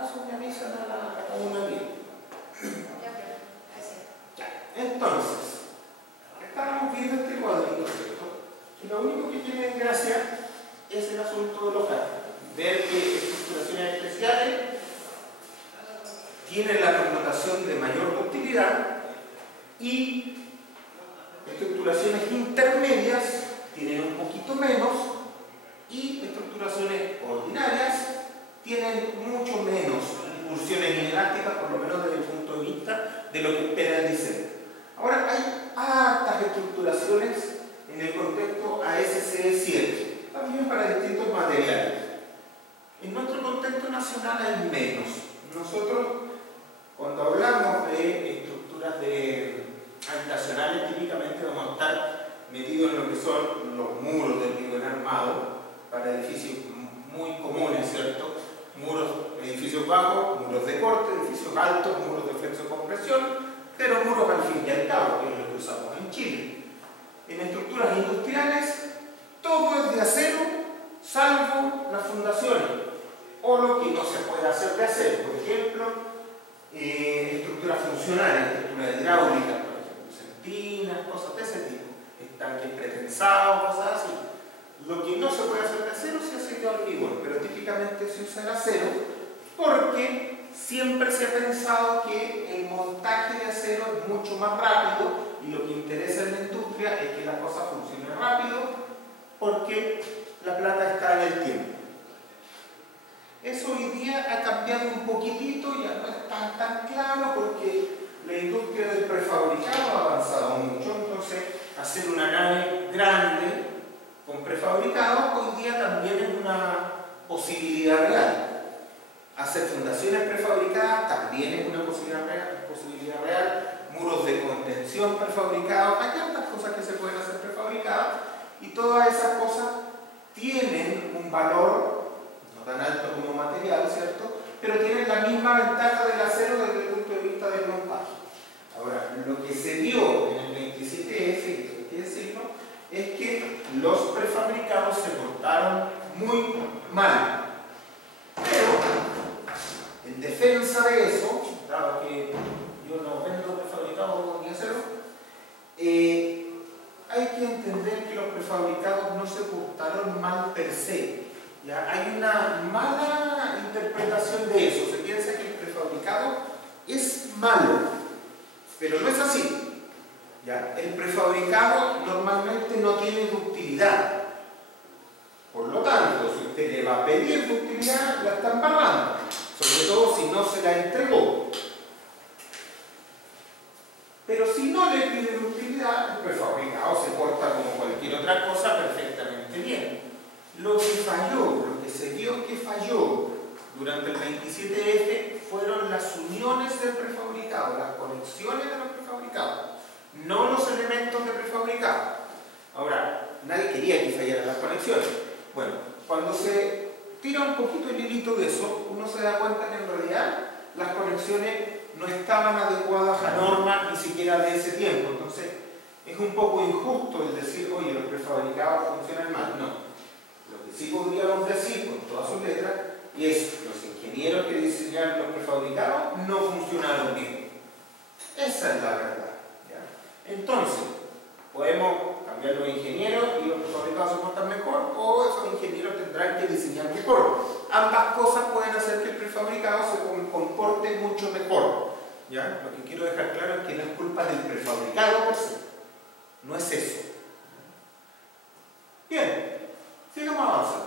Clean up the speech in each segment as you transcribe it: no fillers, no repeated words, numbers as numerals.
caso me avisan a la 1:10. Ya. Entonces, estábamos viendo este cuadrito, ¿cierto? Y lo único que tiene de gracia es el asunto de los datos. Ver que estructuraciones especiales tienen la connotación de mayor ductilidad y estructuraciones intermedias tienen un poquito menos y estructuraciones ordinarias tienen mucho menos incursiones inelásticas, por lo menos desde el punto de vista de lo que espera el diseño. Ahora, hay hartas estructuraciones en el contexto ASCE7, también para distintos materiales. En nuestro contexto nacional hay menos. Nosotros, cuando hablamos de estructuras habitacionales, típicamente vamos a estar metidos en lo que son los muros del nivel armado, para edificios muy comunes, ¿cierto? Muros, edificios bajos, muros de corte, edificios altos, muros de flexo-compresión, pero muros al fin y al cabo, que es lo que usamos en Chile. En estructuras industriales, todo es de acero, salvo las fundaciones, o lo que no se puede hacer de acero, por ejemplo, estructuras funcionales, estructuras hidráulicas, por ejemplo, sentinas, cosas de ese tipo, estanques pretensados, cosas así. Lo que no se puede hacer de acero se hace de hormigón, pero típicamente se usa el acero porque siempre se ha pensado que el montaje de acero es mucho más rápido y lo que interesa en la industria es que la cosa funcione rápido porque la plata está en el tiempo. Eso hoy día ha cambiado un poquitito, ya no es tan claro porque la industria del prefabricado ha avanzado mucho, entonces hacer una nave grande con prefabricados hoy día también es una posibilidad real. Hacer fundaciones prefabricadas también es una posibilidad real. Muros de contención prefabricados, hay tantas cosas que se pueden hacer prefabricadas y todas esas cosas tienen un valor no tan alto como material, ¿cierto? Pero tienen la misma ventaja del acero desde el punto de vista del montaje. Ahora, lo que se dio en el 27F, y hay que decirlo, es que los prefabricados se portaron muy mal. Pero, en defensa de eso, dado que yo no vendo prefabricados ni acero, hay que entender que los prefabricados no se portaron mal per se. ¿Ya? Hay una mala interpretación de eso. Se piensa que el prefabricado es malo, pero no es así. ¿Ya? El prefabricado normalmente no tiene ductilidad. Por lo tanto, si usted le va a pedir ductilidad, la está embarrando. Sobre todo si no se la entregó. Pero si no le pide ductilidad, el prefabricado se porta como cualquier otra cosa perfectamente bien. Lo que falló, lo que se vio que falló durante el 27F fueron las uniones del prefabricado, las conexiones de los prefabricados, no los elementos de prefabricado. Ahora, nadie quería que fallaran las conexiones. Bueno, cuando se tira un poquito el hilito de eso, uno se da cuenta que en realidad las conexiones no estaban adecuadas a norma ni siquiera de ese tiempo. Entonces, es un poco injusto el decir, oye, los prefabricados funcionan mal. No. Lo que sí podríamos decir con todas sus letras es que los ingenieros que diseñaron los prefabricados no funcionaron bien. Esa es la verdad. ¿Ya? Entonces, podemos cambiar los ingenieros y los prefabricados se portan mejor, o esos ingenieros tendrán que diseñar mejor. Ambas cosas pueden hacer que el prefabricado se comporte mucho mejor. ¿Ya? Lo que quiero dejar claro es que no es culpa del prefabricado por sí. No es eso. Bien. Sigamos avanzando.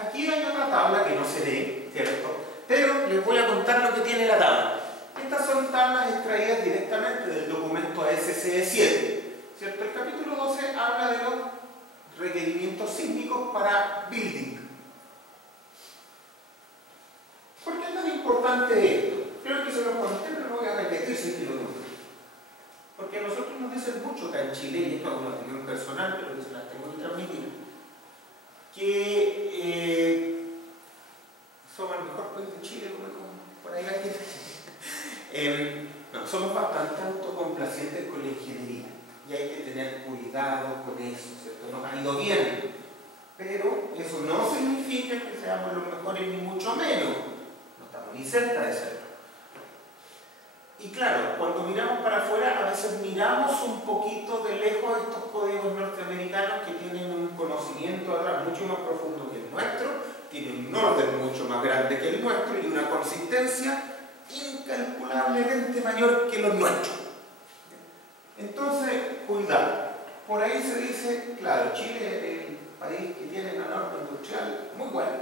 Aquí hay otra tabla que no se lee, ¿cierto? Pero les voy a contar lo que tiene la tabla. Estas son tablas extraídas directamente del documento ASCE7, ¿cierto? El capítulo 12 habla de los requerimientos sísmicos para building. ¿Por qué es tan importante esto? Creo que se lo conté, pero lo voy a repetir si quiero duda. Porque a nosotros nos dicen mucho acá en Chile, y esto es una opinión personal, pero que se las tengo que transmitir, que somos el mejor país de Chile, como por ahí la gente. No, somos bastante autocomplacientes con la ingeniería y hay que tener cuidado con eso, ¿cierto? Nos ha ido bien, Pero eso no significa que seamos los mejores ni mucho menos. No estamos ni cerca de serlo. Y claro, cuando miramos para afuera, a veces miramos un poquito de lejos estos códigos norteamericanos que tienen un conocimiento atrás mucho más profundo que el nuestro, tienen un orden mucho más grande que el nuestro y una consistencia incalculablemente mayor que los nuestros. Entonces, cuidado. Por ahí se dice, claro, Chile es el país que tiene una norma industrial muy buena.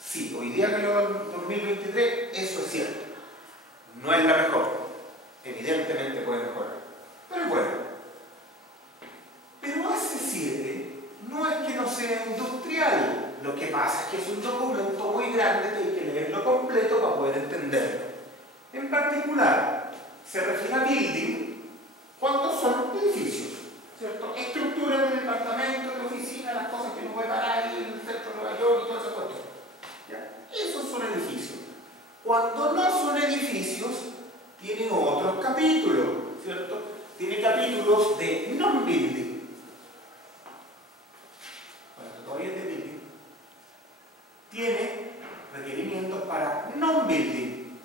Sí, hoy día que lo del 2023, eso es cierto. No es la mejor. Evidentemente puede mejorar. Pero es bueno. Pero AC7 no es que no sea industrial. Lo que pasa es que es un documento muy grande que hay que leerlo completo para poder entenderlo. En particular, se refiere a building cuando son edificios, ¿cierto? Estructuras de departamento, de oficina, las cosas que uno puede parar ahí en el centro de Nueva York y todas esas cuestiones. Esos son edificios. Cuando no son edificios, tienen otros capítulos, ¿cierto? Tiene capítulos de non-building. Bueno, todavía es de building. Tiene requerimientos para non-building.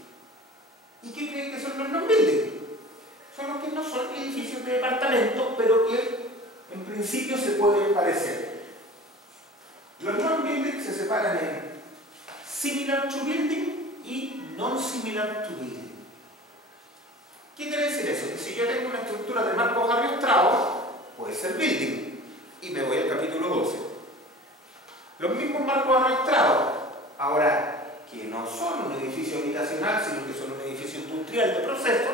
¿Y qué creen que son los non-building? Son los que no son edificios de departamento, pero que en principio se pueden parecer. Los non-building se separan en similar to building y non-similar to building. ¿Qué quiere decir eso? Que si yo tengo una estructura de marcos arrastrados, puede ser building. Y me voy al capítulo 12. Los mismos marcos arrastrados, ahora que no son un edificio habitacional, sino que son un edificio industrial de proceso,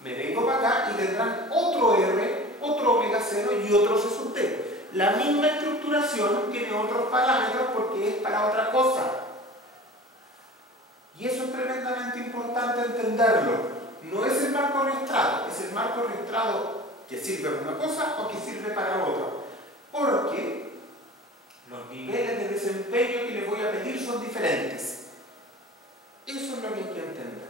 me vengo para acá y tendrán otro R, otro omega 0 y otro C sub T. La misma estructuración tiene otros parámetros porque es para otra cosa. Y eso es tremendamente importante entenderlo. No es el marco arrastrado, es el marco arrastrado que sirve para una cosa o que sirve para otra. Porque los niveles de desempeño que les voy a pedir son diferentes. Eso es lo que hay que entender.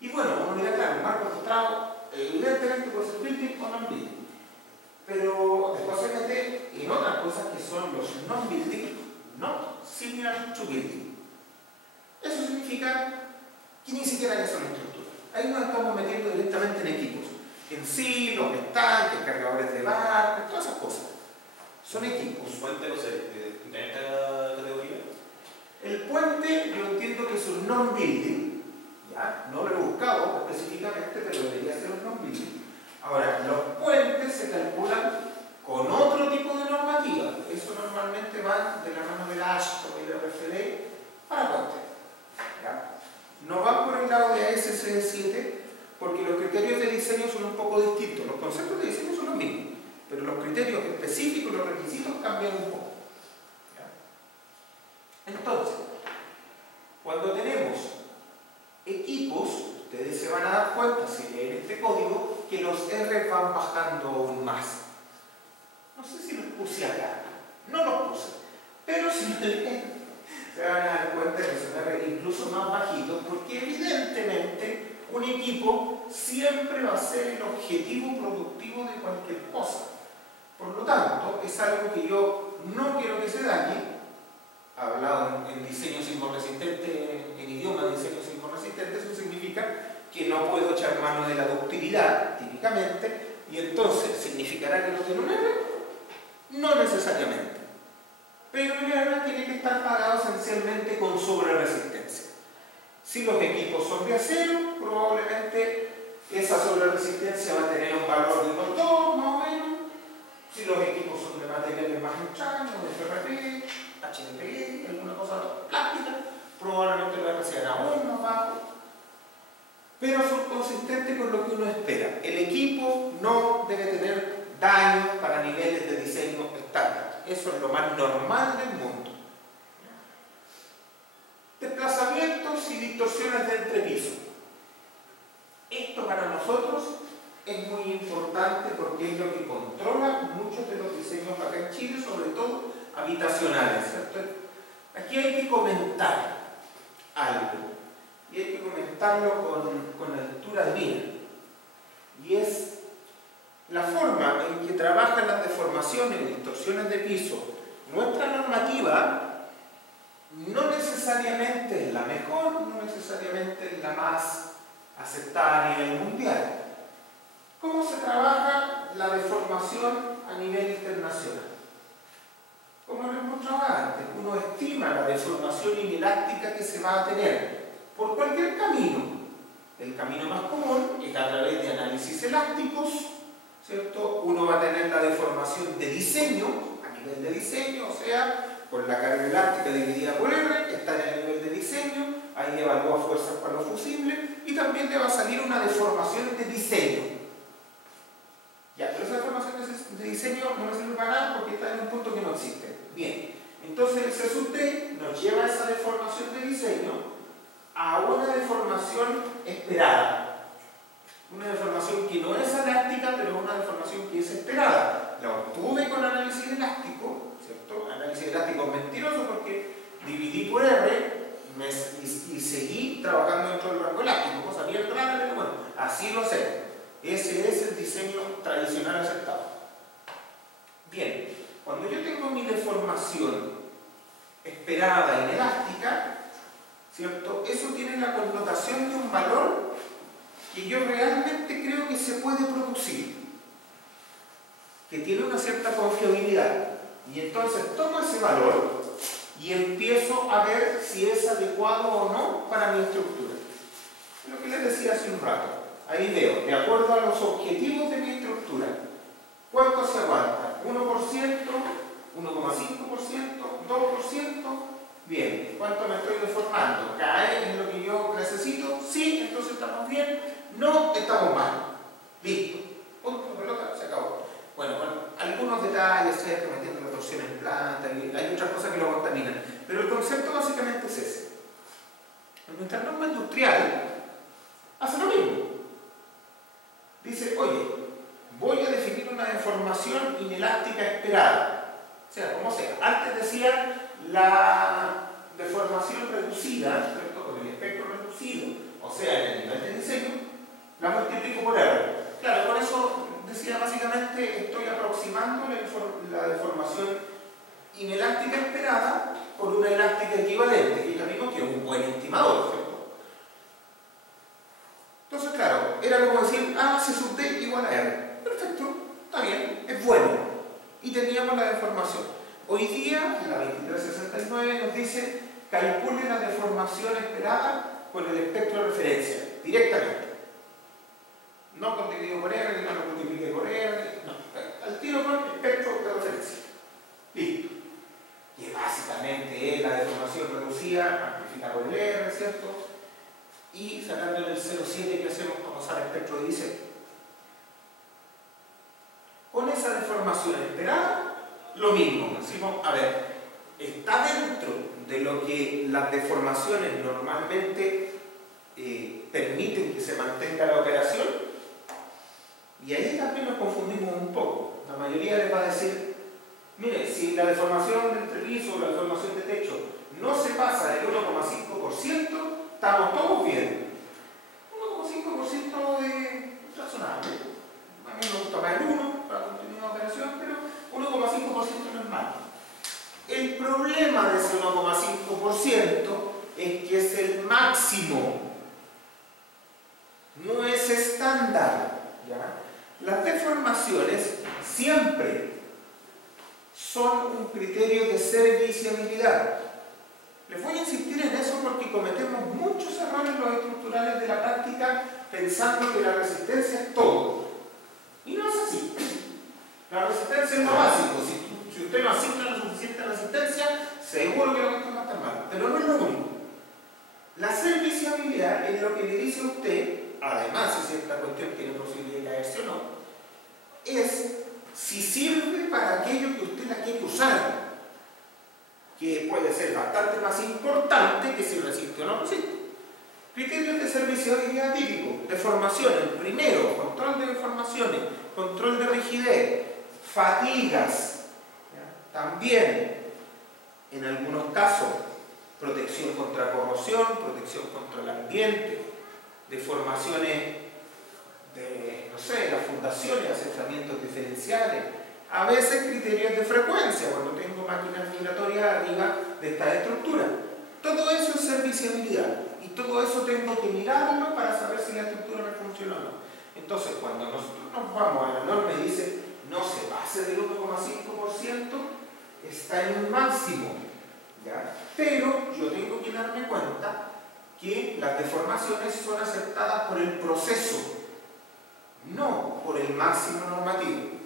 Y bueno, uno dirá, claro, el marco arrastrado evidentemente puede ser building o non-building. Pero después se mete en otras cosas que son los non-building, not similar to building. Eso significa que ni siquiera ya son estructuras. Ahí nos estamos metiendo directamente en equipos. En sí, los estanques, cargadores de barcos, todas esas cosas. Son equipos. ¿Puente no sé, en esta categoría? El puente yo entiendo que es un non-building. ¿Ya? No lo he buscado específicamente, pero debería ser un non-building. Ahora, los puentes se calculan con otro tipo de normativa. Eso normalmente va de la mano del AASHTO y del RFD para puentes. ¿Ya? No van por el lado de ASC7 porque los criterios de diseño son un poco distintos. Los conceptos de diseño son los mismos, pero los criterios específicos, los requisitos cambian un poco. ¿Ya? Entonces, cuando tenemos equipos, ustedes se van a dar cuenta, si leen este código, que los R van bajando aún más. No sé si los puse acá, no los puse, pero si leen se van a dar cuenta que son R incluso más bajitos, porque evidentemente un equipo siempre va a ser el objetivo productivo de cualquier cosa. Por lo tanto, es algo que yo no quiero que se dañe. Hablado en diseño sismoresistente, en idioma de diseño sismoresistente, eso significa que no puedo echar mano de la ductilidad, típicamente, y entonces, ¿significará que no tiene un R? No necesariamente. Pero el R tiene que estar pagado esencialmente con sobreresistencia. Si los equipos son de acero, probablemente esa sobreresistencia va a tener un valor de 2, más o menos. Si los equipos son de materiales más hinchados, de FRP, HDPE, alguna cosa plástica, probablemente va a ser aún más bajo. Pero son consistentes con lo que uno espera. El equipo no debe tener daños para niveles de diseño estándar. Eso es lo más normal del mundo. Desplazamientos y distorsiones de entrepiso. Esto para nosotros es muy importante porque es lo que controla muchos de los diseños acá en Chile, sobre todo habitacionales, ¿cierto? Aquí hay que comentar algo, y hay que comentarlo con altura de mira, y es la forma en que trabajan las deformaciones y distorsiones de piso nuestra normativa no necesariamente es la mejor, no necesariamente es la más aceptada a nivel mundial. ¿Cómo se trabaja la deformación a nivel internacional? Como lo mostraba antes, uno estima la deformación inelástica que se va a tener por cualquier camino. El camino más común es a través de análisis elásticos, ¿cierto? Uno va a tener la deformación de diseño, a nivel de diseño, o sea, con la carga elástica dividida por R, está en el nivel de diseño, ahí evalúa fuerzas para los fusibles, y también le va a salir una deformación de diseño. Ya, pero esa deformación de diseño no me sirve para nada porque está en un punto que no existe. Bien, entonces el CSUT nos lleva a esa deformación de diseño a una deformación esperada. Una deformación que no es elástica, pero es una deformación que es esperada. La obtuve con análisis elástico, ¿cierto? Análisis elástico es mentiroso porque dividí por R y seguí trabajando dentro del rango elástico, cosa bien rara, pero bueno, así lo sé. Ese es el diseño tradicional aceptado. Bien, cuando yo tengo mi deformación esperada inelástica, ¿cierto? Eso tiene la connotación de un valor que yo realmente creo que se puede producir, que tiene una cierta confiabilidad. Y entonces tomo ese valor y empiezo a ver si es adecuado o no para mi estructura. Lo que les decía hace un rato. Ahí veo, de acuerdo a los objetivos de mi estructura, ¿cuánto se aguanta? ¿1%? ¿1,5%? ¿2%? Bien, ¿cuánto me estoy deformando? ¿Cae en lo que yo necesito? Sí, entonces estamos bien. No, estamos mal. Listo. Punto, pelota, se acabó. Bueno, algunos detalles, ¿cierto? Metiendo la torsión en planta, y hay otras cosas que lo contaminan. Pero el concepto básicamente es ese. En nuestra norma industrial hace lo mismo. Dice, oye, voy a definir una deformación inelástica esperada. O sea, como sea. Antes decía la deformación reducida, ¿cierto? Con el espectro reducido, o sea, en el nivel de diseño, la multiplico por R. Claro, por eso decía básicamente estoy aproximando la deformación inelástica esperada por una elástica equivalente, que ya digo que es un buen estimador, ¿cierto? Entonces, claro, era como decir, C sub D igual a R. Perfecto, está bien, es bueno. Y teníamos la deformación. Hoy día, la 2369 nos dice, calcule la deformación esperada con el espectro de referencia, directamente. No con dividido por R, no lo multiplique por R, no. Al tiro con espectro de referencia. Listo. Que básicamente es la deformación reducida, amplificada por el R, ¿cierto? Y sacándole el 0,7 que hacemos para pasar al espectro de diseño. Con esa deformación esperada, lo mismo. Decimos, a ver, está dentro de lo que las deformaciones normalmente permiten que se mantenga la operación. Y ahí también nos confundimos un poco. La mayoría les va a decir, mire, si la deformación del entrepiso o la deformación de techo no se pasa del 1,5%, estamos todos bien. 1,5% es razonable. A mí me gusta más el 1 para continuar la operación, pero 1,5% no es malo. El problema de ese 1,5% es que es el máximo. No es estándar. ¿Ya? Las deformaciones siempre son un criterio de serviciabilidad. Les voy a insistir en eso porque cometemos muchos errores los estructurales de la práctica pensando que la resistencia es todo. Y no es así. La resistencia es lo básico. Si usted no asigna la suficiente resistencia, seguro que la cuestión va a estar mal. Pero no es lo único. La serviciabilidad es lo que le dice a usted, además si esta cuestión tiene posibilidad de caerse o no, es si sirve para aquello que usted la quiere usar, que puede ser bastante más importante que si resiste o no resiste. Criterios de serviciabilidad típicos, deformaciones, primero, control de deformaciones, control de rigidez, fatigas, ¿ya? También, en algunos casos, protección contra corrosión, protección contra el ambiente, deformaciones de, no sé, las fundaciones, asentamientos diferenciales, A veces criterios de frecuencia, cuando tengo máquinas migratorias arriba de esta estructura. Todo eso es serviciabilidad. Y todo eso tengo que mirarlo para saber si la estructura me funciona o no. Entonces, cuando nosotros nos vamos a la norma y dice no se pase del 1,5%, está en un máximo. ¿Ya? Pero yo tengo que darme cuenta que las deformaciones son aceptadas por el proceso, no por el máximo normativo.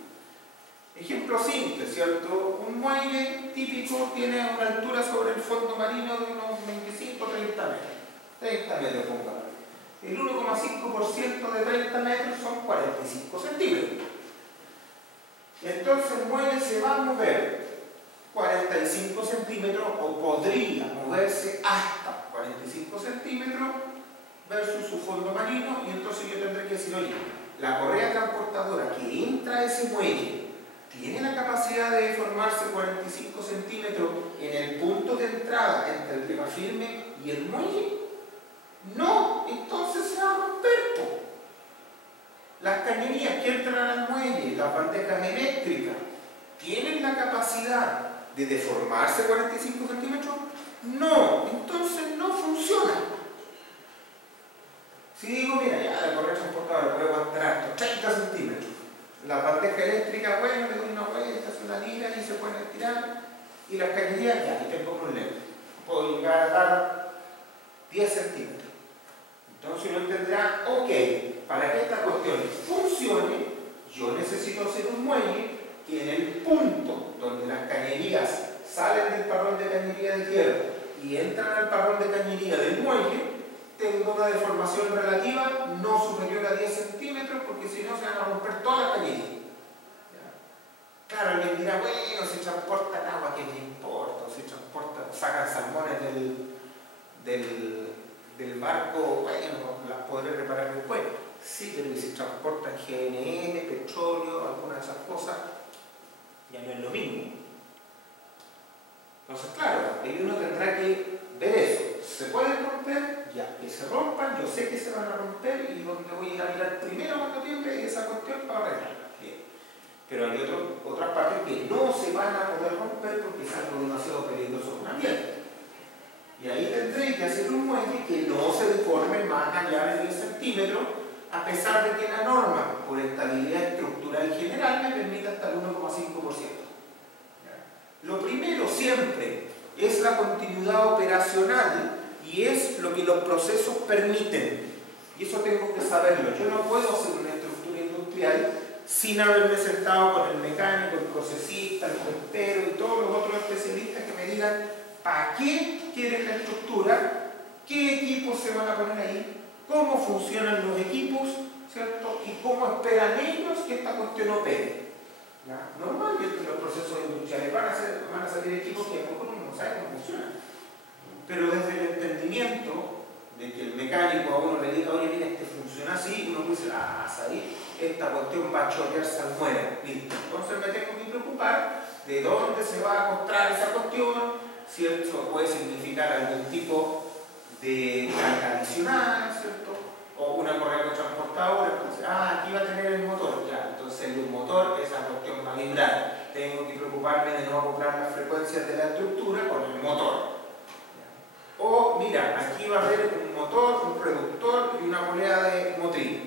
Ejemplo simple, ¿cierto? Un muelle típico tiene una altura sobre el fondo marino de unos 25 o 30 metros. 30 metros, pongamos. El 1,5% de 30 metros son 45 centímetros. Entonces el muelle se va a mover 45 centímetros o podría moverse hasta 45 centímetros versus su fondo marino, y entonces yo tendré que decir, oye, la correa transportadora que entra a ese muelle ¿tiene la capacidad de deformarse 45 centímetros en el punto de entrada entre el tema firme y el muelle? No, entonces se va a romper. Las cañerías que entran al muelle, las bandejas eléctricas, ¿tienen la capacidad de deformarse 45 centímetros? No, entonces no funciona. Si digo, mira, ya la correa transportadora puede aguantar hasta 30 centímetros. La bandeja eléctrica, bueno, le doy una vuelta, hace una liga y se pueden estirar. Y las cañerías, ya, no tengo problema. Puedo llegar a dar 10 centímetros. Entonces uno entenderá, ok, para que esta cuestión funcione, yo necesito hacer un muelle que en el punto donde las cañerías salen del parrón de cañería de tierra y entran al parrón de cañería del muelle, tengo una deformación relativa no superior a 10 centímetros, porque si no se van a romper todas las cañerías. Claro, alguien dirá, bueno, si transportan agua, ¿qué me importa? Si transportan, sacan salmones del barco, bueno, las podré reparar después. Sí, pero si transportan GNL, petróleo, alguna de esas cosas, ya no es lo mismo. Entonces, claro, ahí uno tendrá que ver eso. ¿Se pueden romper? Ya, que se rompan, yo sé que se van a romper y donde voy a ir a mirar primero cuando tiemble esa cuestión para arreglarla. Bien. Pero hay otras partes que no se van a poder romper porque es algo demasiado peligroso para el ambiente. Y ahí tendré que hacer un muelle que no se deforme más allá de 10 centímetros, a pesar de que la norma por estabilidad estructural general me permite hasta el 1,5%. Lo primero siempre es la continuidad operacional y es lo que los procesos permiten. Y eso tengo que saberlo. Yo no puedo hacer una estructura industrial sin haberme sentado con el mecánico, el procesista, el puentero y todos los otros especialistas que me digan ¿para qué quieren la estructura? ¿Qué equipos se van a poner ahí? ¿Cómo funcionan los equipos? ¿Cierto? ¿Y cómo esperan ellos que esta cuestión opere? ¿Ya? Normalmente los procesos industriales van a salir equipos que a poco uno no sabe cómo funcionan. Pero desde el entendimiento de que el mecánico a uno le diga, oye, mira, este funciona así, uno dice, ¿sabes? Esta cuestión va a chorrear salmuera. Listo. Entonces me tengo que preocupar de dónde se va a mostrar esa cuestión, si eso puede significar algún tipo de carga adicional, ¿cierto? O una correa transportadora, entonces, aquí va a tener el motor, ya, entonces el motor, esa cuestión va a vibrar. Tengo que preocuparme de no acoplar las frecuencias de la estructura con el motor. O, mira, aquí va a haber un motor, un reductor y una polea de motriz.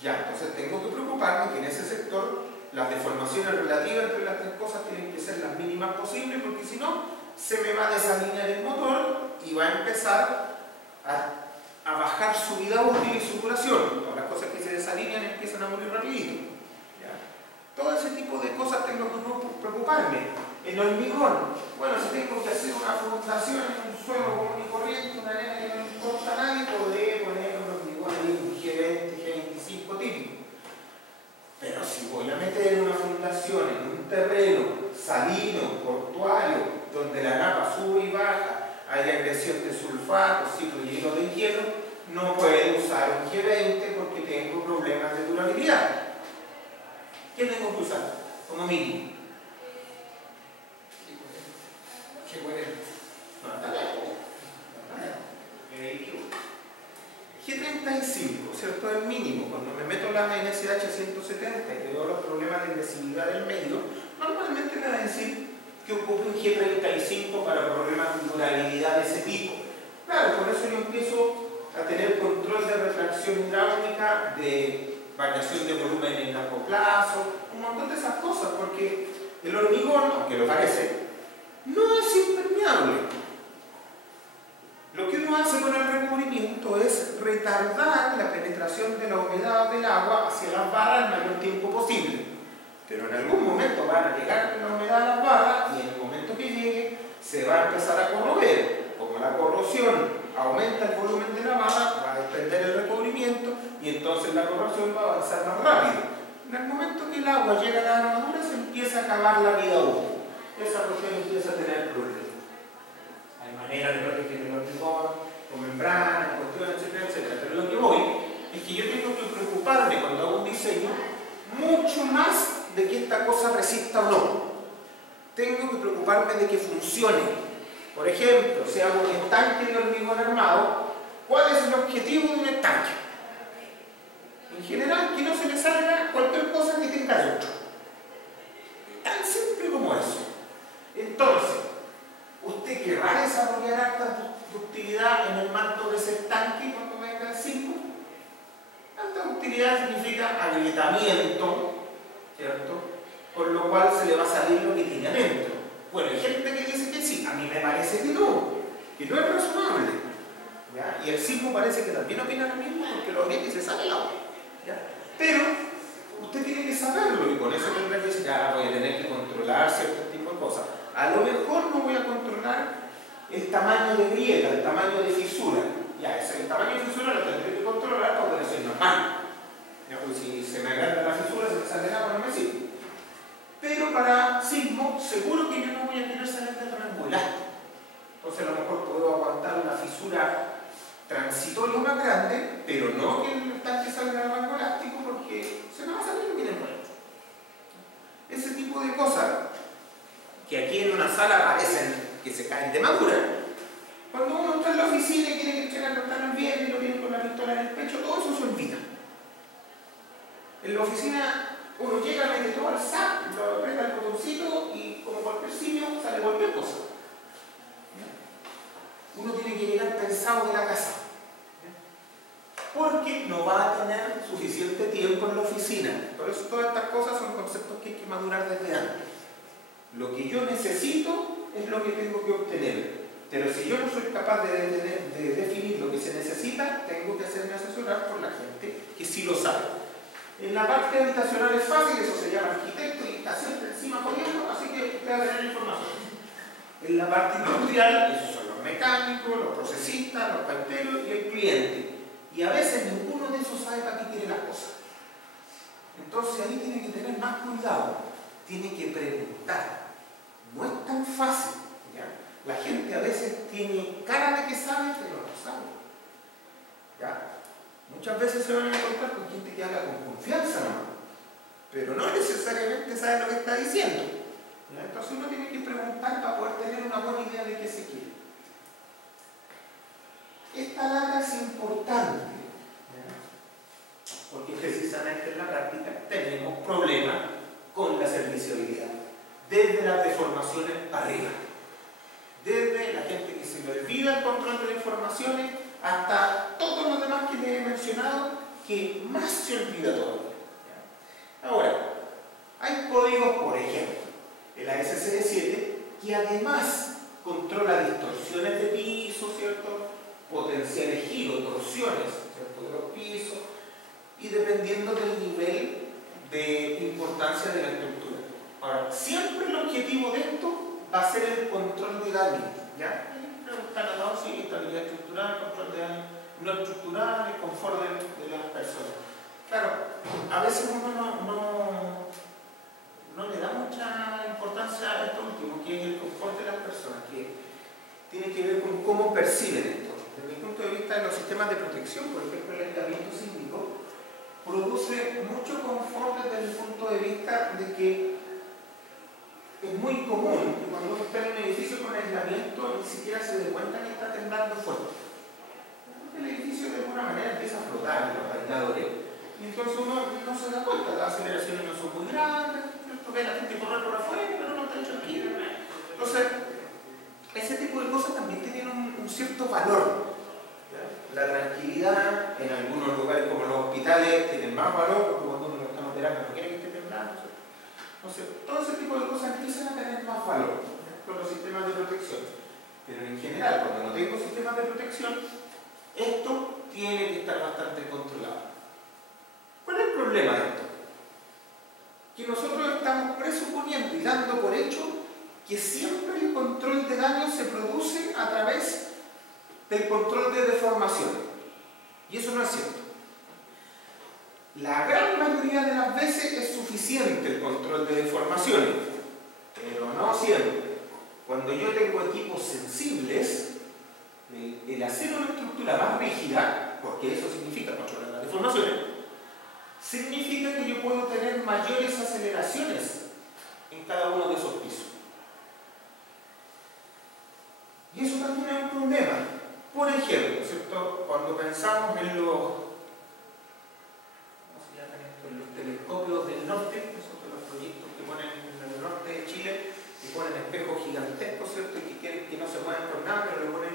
Ya, entonces tengo que preocuparme que en ese sector las deformaciones relativas entre las tres cosas tienen que ser las mínimas posibles, porque si no, se me va a desalinear el motor y va a empezar a bajar su vida útil y su duración. Todas las cosas que se desalinean empiezan a morir rapidito. ¿Ya? Todo ese tipo de cosas tengo que preocuparme. El hormigón, bueno, si tengo que hacer una fundación en un suelo común y corriente, una arena que no importa a nadie, podré poner un hormigón ahí, un G20, G25 típico. Pero si voy a meter una fundación en un terreno salino, portuario, donde la napa sube y baja, hay agresión de sulfato, ciclo lleno de hielo, no puedo usar un G20 porque tengo problemas de durabilidad. ¿Qué tengo que usar? Como mínimo. G35, ¿cierto? El mínimo. Cuando me meto la NSH 170 y veo los problemas de agresividad del medio, Normalmente me va a decir que ocupe un G35 para problemas de durabilidad de ese tipo. Claro, por eso yo empiezo a tener control de retracción hidráulica, de variación de volumen en largo plazo, un montón de esas cosas, porque el hormigón, aunque lo parece, no es impermeable. Lo que uno hace con el recubrimiento es retardar la penetración de la humedad del agua hacia las barras el mayor tiempo posible. Pero en algún momento van a llegar la humedad a las barras y en el momento que llegue se va a empezar a corroer. Como la corrosión aumenta el volumen de la barra, va a desprender el recubrimiento y entonces la corrosión va a avanzar más rápido. En el momento que el agua llega a la armadura se empieza a acabar la vida útil. Esa cuestión empieza a tener problemas. Hay maneras de proteger el hormigón, con membrana, cuestiones, etcétera, etcétera. Pero lo que voy es que yo tengo que preocuparme cuando hago un diseño mucho más de que esta cosa resista o no. Tengo que preocuparme de que funcione. Por ejemplo, si hago un estanque de hormigón armado, ¿cuál es el objetivo de un estanque? En general, que no se le salga cualquier cosa que tenga dentro. Tan simple como eso. Entonces, ¿usted querrá desarrollar alta ductilidad en el manto de ese estanque cuando venga el sismo? Alta ductilidad significa agrietamiento, ¿cierto? Con lo cual se le va a salir lo que tiene adentro. Bueno, hay gente que dice que sí, a mí me parece que no es razonable. ¿Ya? Y el sismo parece que también opina lo mismo porque lo abrieta y se sale el agua. ¿Ya? Pero usted tiene que saberlo y con eso tendrá que decir, ya voy a tener que controlar cierto tipo de cosas. A lo mejor no voy a controlar el tamaño de grieta, el tamaño de fisura. Ya, el tamaño de fisura lo tendré que controlar para poder ser normal. Ya, pues si se me agranda la fisura, se me sale el agua, no me sirve. Pero para sismo, seguro que yo no voy a querer salir del rango elástico. Entonces a lo mejor puedo aguantar una fisura transitoria más grande, pero no que el estanque salga del rango elástico porque se me va a salir lo que tiene envuelto. Ese tipo de cosas, que aquí en una sala parecen que se caen de madura, cuando uno está en la oficina y tiene que echar los planos bien y lo tiene con la pistola en el pecho, todo eso se olvida. En la oficina uno llega, mete todo al saco, lo aprieta el botoncito y como cualquier simio sale cualquier cosa. Uno tiene que llegar pensado de la casa. Porque no va a tener suficiente tiempo en la oficina. Por eso todas estas cosas son conceptos que hay que madurar desde antes. Lo que yo necesito es lo que tengo que obtener. Pero si yo no soy capaz de definir lo que se necesita, tengo que hacerme asesorar por la gente que sí lo sabe. En la parte habitacional es fácil, eso se llama arquitecto y está siempre encima corriendo, así que usted va a tener información. En la parte industrial, esos son los mecánicos, los procesistas, los paiteros y el cliente. Y a veces ninguno de esos sabe para qué quiere la cosa. Entonces ahí tiene que tener más cuidado, tiene que preguntar. No es tan fácil. ¿Ya? La gente a veces tiene cara de que sabe, pero no sabe. ¿Ya? Muchas veces se van a encontrar con gente que habla con confianza, ¿no? Pero no necesariamente sabe lo que está diciendo. ¿Ya? Entonces uno tiene que preguntar para poder tener una buena idea de qué se quiere. Esta lata es importante, ¿ya? Porque precisamente en la práctica tenemos problemas con la serviciabilidad. Desde las deformaciones arriba. Desde la gente que se le olvida el control de las informaciones hasta todos los demás que les he mencionado, que más se olvida todavía. Ahora, hay códigos, por ejemplo, el ASCE7, que además controla distorsiones de piso, ¿cierto? Potenciales giros, torsiones, ¿cierto? De los pisos, y dependiendo del nivel de importancia de la estructura. Ahora, siempre el objetivo de esto va a ser el control de daño, ¿ya? Están anotados, sí, estabilidad estructural, control de daño no estructural, el confort de las personas. Claro, a veces uno no le da mucha importancia a esto último, que es el confort de las personas, que tiene que ver con cómo perciben esto. Desde el punto de vista de los sistemas de protección, por ejemplo, el aislamiento sísmico produce mucho confort desde el punto de vista de que es muy común que cuando uno está en un edificio con aislamiento ni siquiera se dé cuenta que está temblando fuerte. El edificio de alguna manera empieza a flotar en los aisladores y entonces uno no se da cuenta, las aceleraciones no son muy grandes, ve la gente correr por afuera Entonces, ese tipo de cosas también tienen un cierto valor. ¿Ya? La tranquilidad, en algunos lugares como los hospitales, tienen más valor, porque cuando uno lo están operando no quiere que esté temblando. Entonces, todo ese tipo de cosas empiezan a tener más valor, ¿ya? Con los sistemas de protección. Pero en general, cuando no tengo sistemas de protección, esto tiene que estar bastante controlado. ¿Cuál es el problema de esto? Que nosotros estamos presuponiendo y dando por hecho que siempre el control de daño se produce a través del control de deformación. Y eso no es cierto. La gran mayoría de las veces es suficiente el control de deformaciones, pero no siempre. Cuando yo tengo equipos sensibles, el hacer una estructura más rígida, porque eso significa controlar las deformaciones, significa que yo puedo tener mayores aceleraciones en cada uno de esos pisos. Y eso también es un problema. Por ejemplo, ¿cierto? Cuando pensamos en los telescopios del norte, esos son los proyectos que ponen en el norte de Chile, que ponen espejos gigantescos, ¿cierto? Y que quieren que no se muevan por nada, pero lo ponen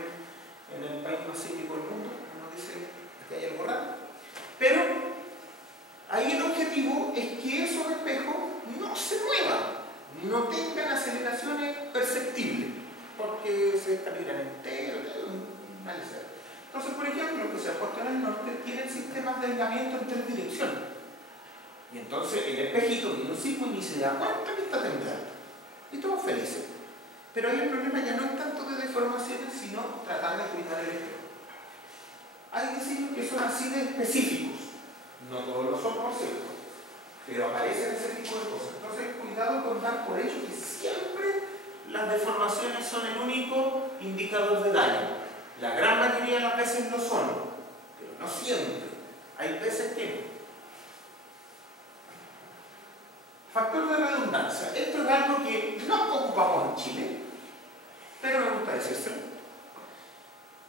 en el país más cívico del mundo. Uno dice que hay algo raro. Pero ahí el objetivo es que esos espejos no se muevan, no tengan aceleraciones perceptibles, porque se descalibran enteros, mal ser. Entonces, por ejemplo, los que se han puesto en el norte tienen sistemas de aislamiento en tres direcciones. Y entonces el espejito viene un círculo y se da cuenta que está temblando. Y todos felices. Pero ahí el problema ya no es tanto de deformaciones, sino tratar de cuidar el espejo. Hay diseños que son así de específicos. No todos lo son, por cierto. Pero aparecen ese tipo de cosas. Entonces, cuidado con dar por hecho que siempre las deformaciones son el único indicador de daño. La gran mayoría de las veces lo son, pero no siempre. Hay veces que no. Factor de redundancia. Esto es algo que no ocupamos en Chile, pero me gusta decírselo.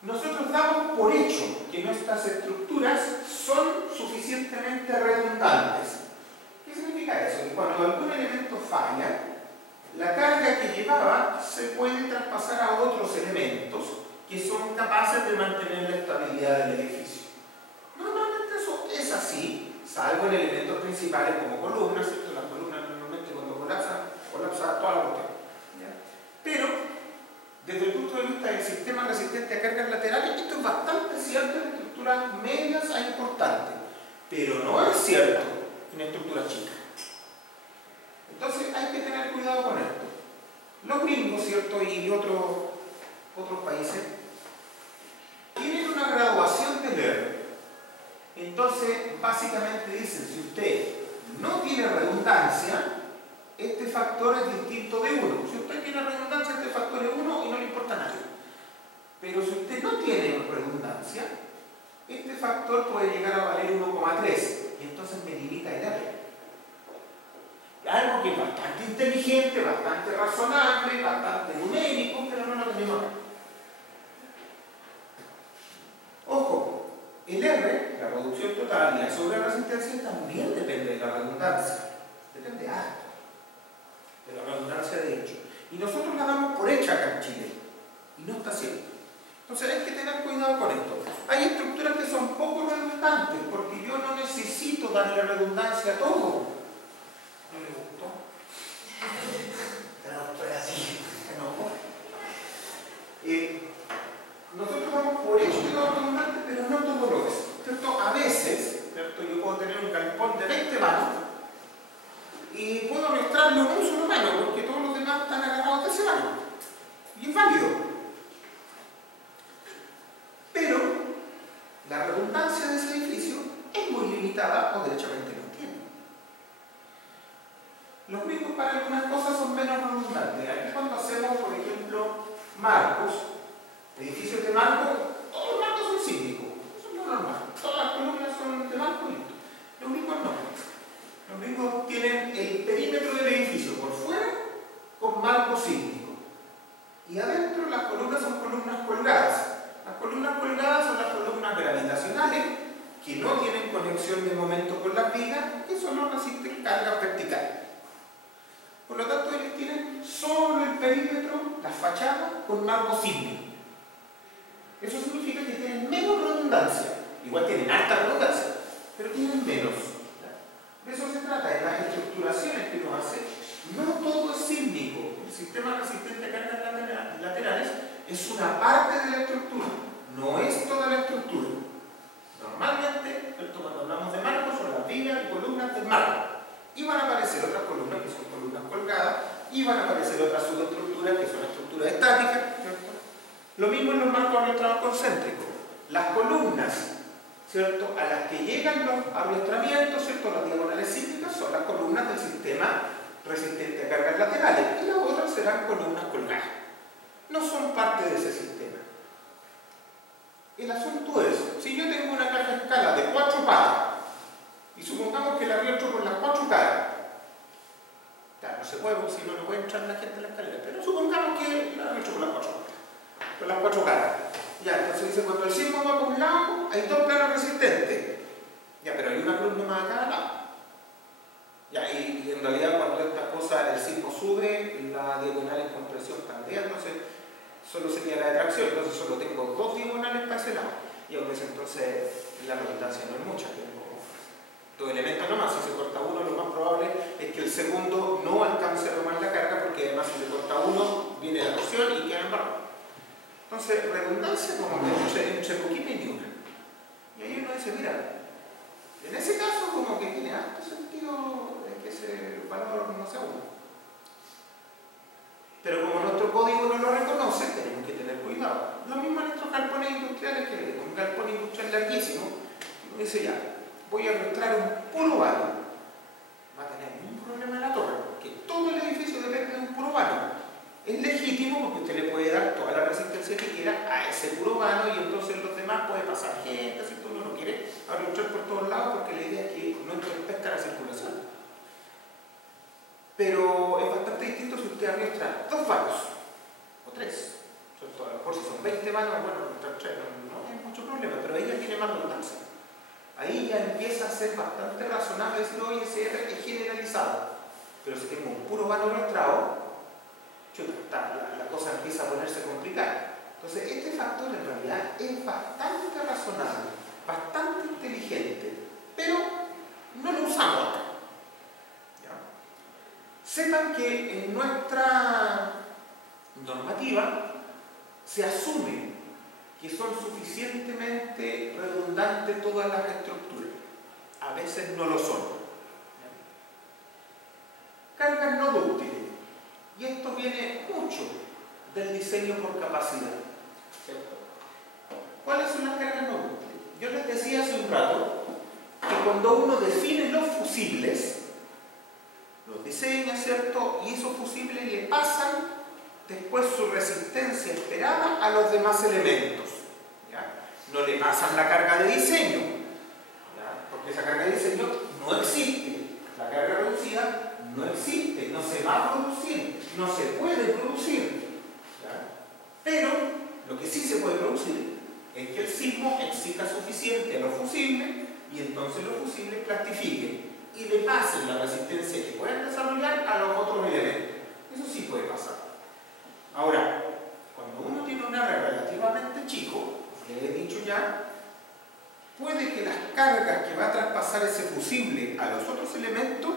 Nosotros damos por hecho que nuestras estructuras son suficientemente redundantes. ¿Qué significa eso? Que cuando algún elemento falla, la carga que llevaba se puede traspasar a otros elementos que son capaces de mantener la estabilidad del edificio. Normalmente eso es así, salvo en elementos principales como columnas, ¿cierto? Las columnas normalmente cuando colapsa toda la cuestión. Pero, desde el punto de vista del sistema resistente a cargas laterales, esto es bastante cierto en estructuras medias a importantes, pero no es cierto en estructuras chicas. Entonces hay que tener cuidado con esto. Los gringos, ¿cierto? Y otros países tienen una graduación del R. Entonces, básicamente dicen, si usted no tiene redundancia, este factor es distinto de 1. Si usted tiene redundancia, este factor es 1 y no le importa a nadie. Pero si usted no tiene redundancia, este factor puede llegar a valer 1,3 y entonces me limita el R. Algo que es bastante inteligente, bastante razonable, bastante numérico, pero no lo tenemos acá. Ojo, el R, la producción total y la sobreresistencia también depende de la redundancia. Depende harto de la redundancia de hecho. Y nosotros la damos por hecha acá en Chile. Y no está siendo. Entonces hay que tener cuidado con esto. Hay estructuras que son poco redundantes porque yo no necesito darle redundancia a todo. ¿No le gustó? Pero estoy así. Nosotros vamos por hecho que todo es redundante, pero no todo lo es. ¿Cierto? A veces, ¿cierto? Yo puedo tener un galpón de 20 manos y puedo arrastrarlo en un solo mano porque todos los demás están agarrados de ese mano. Y es válido. Pero la redundancia de ese edificio es muy limitada o derechamente no tiene. Los gringos para algunas cosas son menos redundantes. Aquí cuando hacemos, por ejemplo, marcos, edificios de marco, todos los marcos son sísmicos. Eso es lo normal. Todas las columnas son de marco y listo. Los gringos no. Los gringos tienen el perímetro del edificio por fuera con marco sísmico. Y adentro las columnas son columnas colgadas. Las columnas colgadas son las columnas gravitacionales que no tienen conexión de momento con las vigas y solo resisten cargas verticales. Por lo tanto, ellos tienen solo el perímetro, fachada con marco sísmico. Eso significa que tienen menos redundancia. Igual tienen alta redundancia, pero tienen menos. De eso se trata, en las estructuraciones que uno hace, no todo es sísmico. El sistema resistente a cargas laterales es una parte de la estructura, no es toda la estructura. Normalmente, cuando hablamos de marcos, son las vigas y columnas del marco. Y van a aparecer otras columnas que son columnas colgadas, y van a aparecer otras subestructuras que son estructuras estáticas, ¿cierto? Lo mismo en los marcos arrastrados concéntricos. Las columnas, ¿cierto?, a las que llegan los arrastramientos, ¿cierto?, las diagonales sísmicas, son las columnas del sistema resistente a cargas laterales, y las otras serán columnas colgadas. No son parte de ese sistema. El asunto es, si yo tengo una caja de escala de 4 patas, y supongamos que la arrastro por las 4 caras, claro, no se puede, porque si no, no puede entrar la gente en la escalera, pero supongamos que la arrastro por las 4 patas. Con las 4 caras. Ya, entonces dice, cuando el sismo va por un lado, hay 2 planos resistentes. Ya, pero hay una columna más a cada lado. Ya, y en realidad cuando esta cosa, el sismo sube, la diagonal en compresión cambia, entonces solo sería la de tracción, entonces solo tengo 2 diagonales para ese lado. Y aún entonces la redundancia no es mucha, tengo 2 elementos nomás. Si se corta uno, lo más probable es que el segundo no alcance a tomar la carga, porque además si se corta uno, viene la torsión y queda embarrado. Entonces, redundancia como que entre poquita y ni una. Y ahí uno dice, mira, en ese caso como que tiene alto sentido que ese valor no sea uno. Pero como nuestro código no lo reconoce, tenemos que tener cuidado. Lo mismo en nuestros galpones industriales, que un galpón industrial larguísimo, uno dice ya, voy a arrastrar un puro vano. Va a tener un problema en la torre, porque todo el edificio depende de un puro vano. Es legítimo porque usted le puede dar toda la resistencia que quiera a ese puro vano, y entonces los demás puede pasar gente, si uno no quiere arrastrar por todos lados, porque la idea es que no entorpezca la circulación. Pero es bastante distinto si usted arrastra 2 vanos o 3, ¿cierto? A lo mejor si son 20 vanos, bueno, arrastrar 3 no hay mucho problema, pero ahí ya tiene más redundancia. Ahí ya empieza a ser bastante razonable decir, oye, ese R es generalizado. Pero si tengo un puro vano arrastrado, la cosa empieza a ponerse complicada. Entonces, este factor en realidad es bastante razonable, bastante inteligente, pero no lo usamos acá. ¿Ya? Sepan que en nuestra normativa se asume que son suficientemente redundantes todas las estructuras. A veces no lo son. Cargas no dúctiles. Y esto viene mucho del diseño por capacidad, ¿cierto? ¿Cuáles son las cargas no dúctiles? Yo les decía hace un rato que cuando uno define los fusibles, los diseña, ¿cierto? Y esos fusibles le pasan después su resistencia esperada a los demás elementos. ¿Ya? No le pasan la carga de diseño, ¿ya? Porque esa carga de diseño no existe. La carga reducida no existe, no se va a producir, no se puede producir. ¿Ya? Pero lo que sí se puede producir es que el sismo exija suficiente a los fusibles, y entonces los fusibles plastifiquen y le pasen la resistencia que pueden desarrollar a los otros elementos. Eso sí puede pasar. Ahora, cuando uno tiene un R relativamente chico, le he dicho ya, puede que las cargas que va a traspasar ese fusible a los otros elementos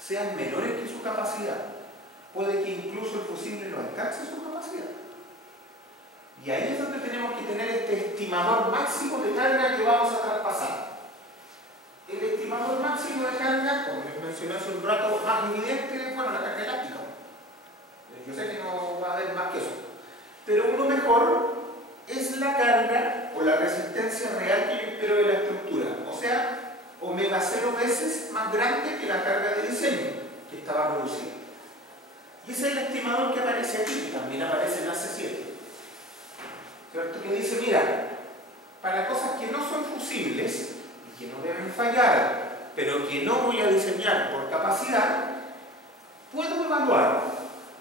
sean menores que su capacidad. Puede que incluso el fusible no alcance su capacidad. Y ahí es donde tenemos que tener este estimador máximo de carga que vamos a traspasar. El estimador máximo de carga, como les mencioné hace un rato, más evidente, bueno, la carga elástica. Yo sé que no va a haber más que eso. Pero uno mejor es la carga o la resistencia real que yo espero de la estructura. O sea, omega 0 veces más grande que la carga de diseño que estaba producida. Y ese es el estimador que aparece aquí, que también aparece en AC7. ¿Cierto? Que dice, mira, para cosas que no son fusibles y que no deben fallar, pero que no voy a diseñar por capacidad, puedo evaluar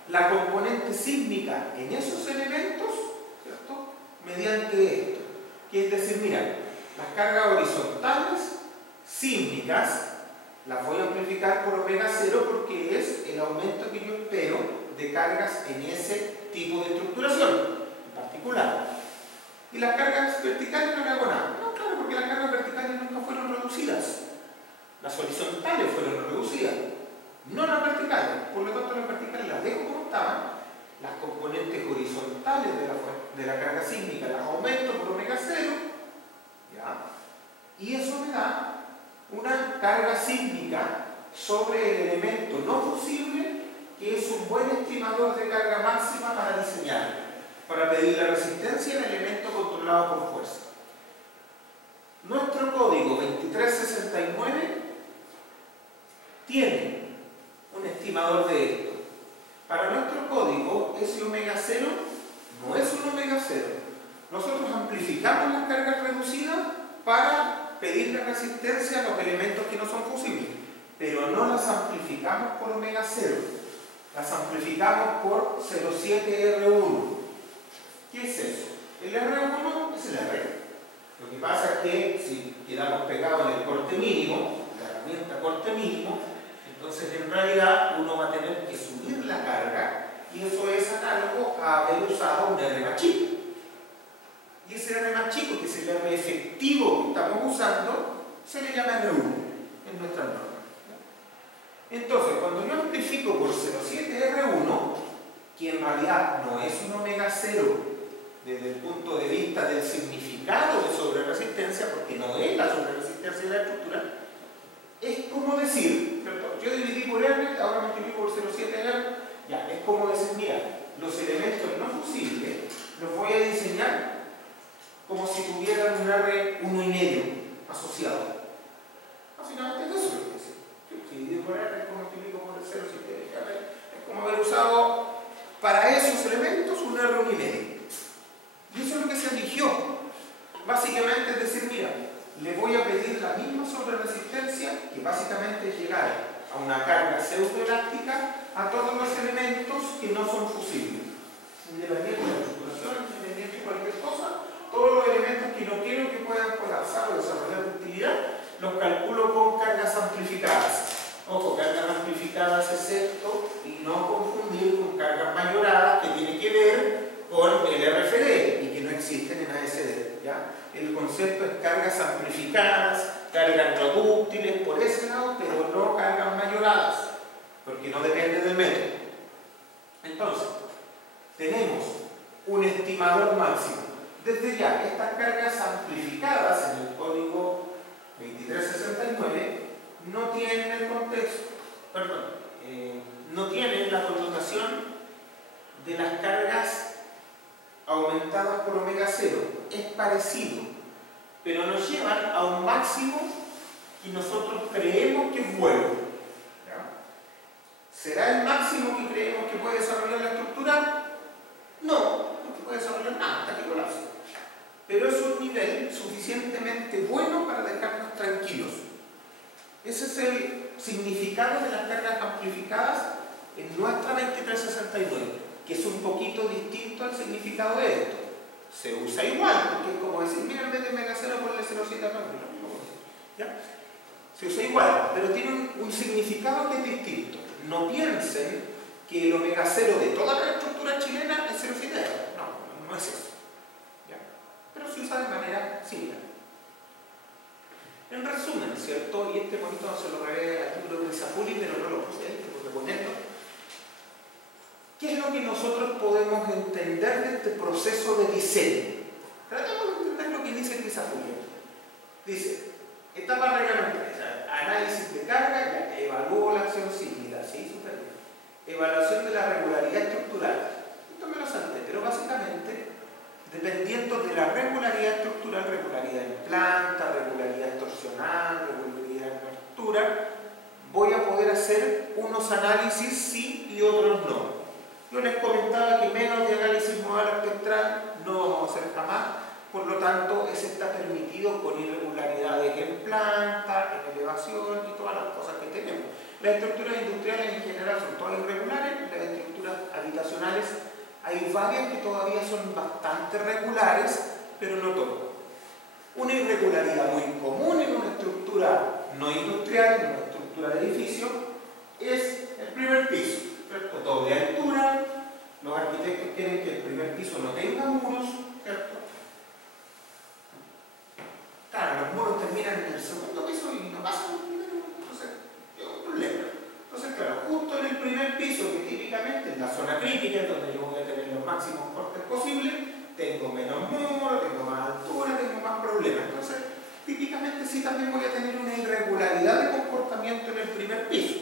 la componente sísmica en esos elementos, ¿cierto?, mediante esto. Que es decir, mira, las cargas horizontales sísmicas las voy a amplificar por omega 0 porque es el aumento que yo espero de cargas en ese tipo de estructuración en particular. Y las cargas verticales no le hago nada. No, claro, porque las cargas verticales nunca fueron reducidas. Las horizontales fueron reducidas, no las verticales. Por lo tanto, las verticales las dejo como estaban. Las componentes horizontales de la carga sísmica las aumento por omega 0, ¿ya? Y eso me da una carga sísmica sobre el elemento no fusible, que es un buen estimador de carga máxima para diseñar, para pedir la resistencia en elemento controlado por fuerza. Nuestro código 2369 tiene un estimador de esto. Para nuestro código, ese omega 0 no es un omega 0. Nosotros amplificamos las cargas reducidas para pedir la resistencia a los elementos que no son fusibles, pero no las amplificamos por omega 0. Las amplificamos por 0,7R1. ¿Qué es eso? El R1 es el R. Lo que pasa es que si quedamos pegados en el corte mínimo, la herramienta corte mínimo, entonces en realidad uno va a tener que subir la carga, y eso es análogo a haber usado un R más chico. Y ese R más chico, que es el R efectivo que estamos usando, se le llama R1 en nuestra norma. Entonces, cuando yo amplifico por 0,7R1, que en realidad no es un omega 0 desde el punto de vista del significado de sobreresistencia, porque no es la sobreresistencia de la estructura, es como decir, ¿cierto? Yo dividí por R, ahora multiplico por 0,7R, ya, es como decir, mira, los elementos no fusibles los voy a diseñar como si tuvieran un R 1,5 asociado. Básicamente eso es lo que decir. Si divido por R, es como multiplico por 0,7R, es como haber usado para esos elementos un R 1,5. Y eso es lo que se eligió. Básicamente es decir, mira, le voy a pedir la misma sobreresistencia, que básicamente es llegar a una carga pseudoelástica a todos los elementos que no son fusibles. Independiente de la estructuración, independiente de cualquier cosa, todos los elementos que no quiero que puedan colapsar o desarrollar ductilidad, los calculo con cargas amplificadas. Ojo, cargas amplificadas es esto, y no confundir con cargas mayoradas, que tiene que ver con el RFD y que no existen en ASD, ¿ya? El concepto es cargas amplificadas, cargas no dúctiles por ese lado, pero no cargas mayoradas, porque no depende del método. Entonces, tenemos un estimador máximo. Desde ya, estas cargas amplificadas en el código 2369 no tienen el contexto, no tienen la connotación de las cargas aumentadas por omega 0. Es parecido, pero nos llevan a un máximo que nosotros creemos que es bueno. ¿Ya? ¿Será el máximo que creemos que puede desarrollar la estructura? No, no puede desarrollar nada, hasta que colapse. Pero es un nivel suficientemente bueno para dejarnos tranquilos. Ese es el significado de las cargas amplificadas en nuestra 2369. Que es un poquito distinto al significado de esto. Se usa igual, porque es como decir, mira, en vez de omega 0 ponle 0,7 a ¿ya? Se usa igual, pero tiene un significado que es distinto. No piensen que el omega 0 de toda la estructura chilena es 0,7. No, no es eso. ¿Ya? Pero se usa de manera similar. En resumen, ¿cierto? Y este bonito no se lo revé al libro de Zafuli, pero no lo puse ahí, tengo que ponerlo. ¿Qué es lo que nosotros podemos entender de este proceso de diseño? Tratemos de entender lo que dice Zafuli. Dice, etapa reglamentaria, análisis de carga, ya evalúo la acción sísmica, sí, súper bien. Evaluación de la regularidad estructural. Esto me lo salté, pero básicamente, dependiendo de la regularidad estructural, regularidad en planta, regularidad torsional, regularidad en estructura, voy a poder hacer unos análisis sí y otros no. Yo les comentaba que menos de análisis modal espectral no vamos a hacer jamás, por lo tanto, ese está permitido con irregularidades en planta, en elevación y todas las cosas que tenemos. Las estructuras industriales en general son todas irregulares, las estructuras habitacionales hay varias que todavía son bastante regulares, pero no todas. Una irregularidad muy común en una estructura no industrial, en una estructura de edificio, es el primer piso, ¿cierto? Doble altura, piso no tenga muros, ¿cierto? Claro, los muros terminan en el segundo piso y no pasan el primero, entonces es un problema. Entonces, claro, justo en el primer piso, que típicamente en la zona crítica, es donde yo voy a tener los máximos cortes posibles, tengo menos muro, tengo más altura, tengo más problemas. Entonces, típicamente sí también voy a tener una irregularidad de comportamiento en el primer piso.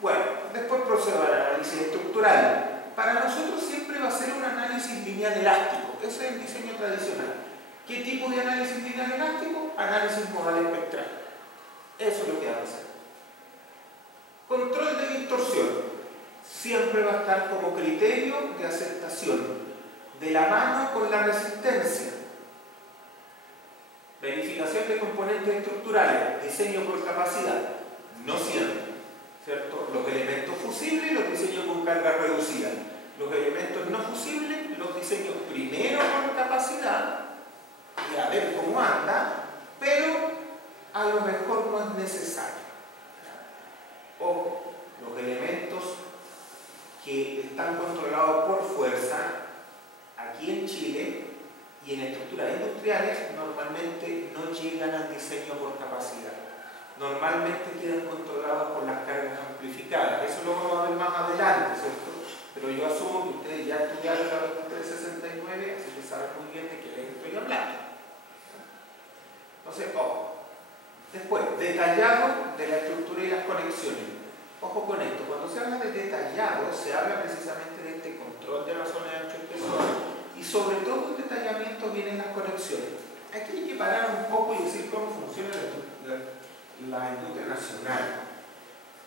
Bueno, después procedo al análisis estructural. Para nosotros siempre va a ser un análisis lineal elástico. Ese es el diseño tradicional. ¿Qué tipo de análisis lineal elástico? Análisis modal espectral. Eso es lo que vamos a hacer. Control de distorsión. Siempre va a estar como criterio de aceptación. De la mano con la resistencia. Verificación de componentes estructurales. Diseño por capacidad. No siempre. ¿Cierto? Los elementos fusibles los diseño con carga reducida. Los elementos no fusibles los diseño primero por capacidad y a ver cómo anda, pero a lo mejor no es necesario. O los elementos que están controlados por fuerza aquí en Chile y en estructuras industriales normalmente no llegan al diseño por capacidad. Normalmente quedan controlados por las cargas amplificadas. Eso lo vamos a ver más adelante, ¿cierto? Pero yo asumo que ustedes ya estudiaron la 2369, así que saben muy bien de qué les estoy hablando. Entonces, ojo. Después, detallado de la estructura y las conexiones. Ojo con esto, cuando se habla de detallado, se habla precisamente de este control de la zona de ancho espesor y sobre todo el detallamiento vienen las conexiones. Aquí hay que parar un poco y decir cómo funciona la industria nacional.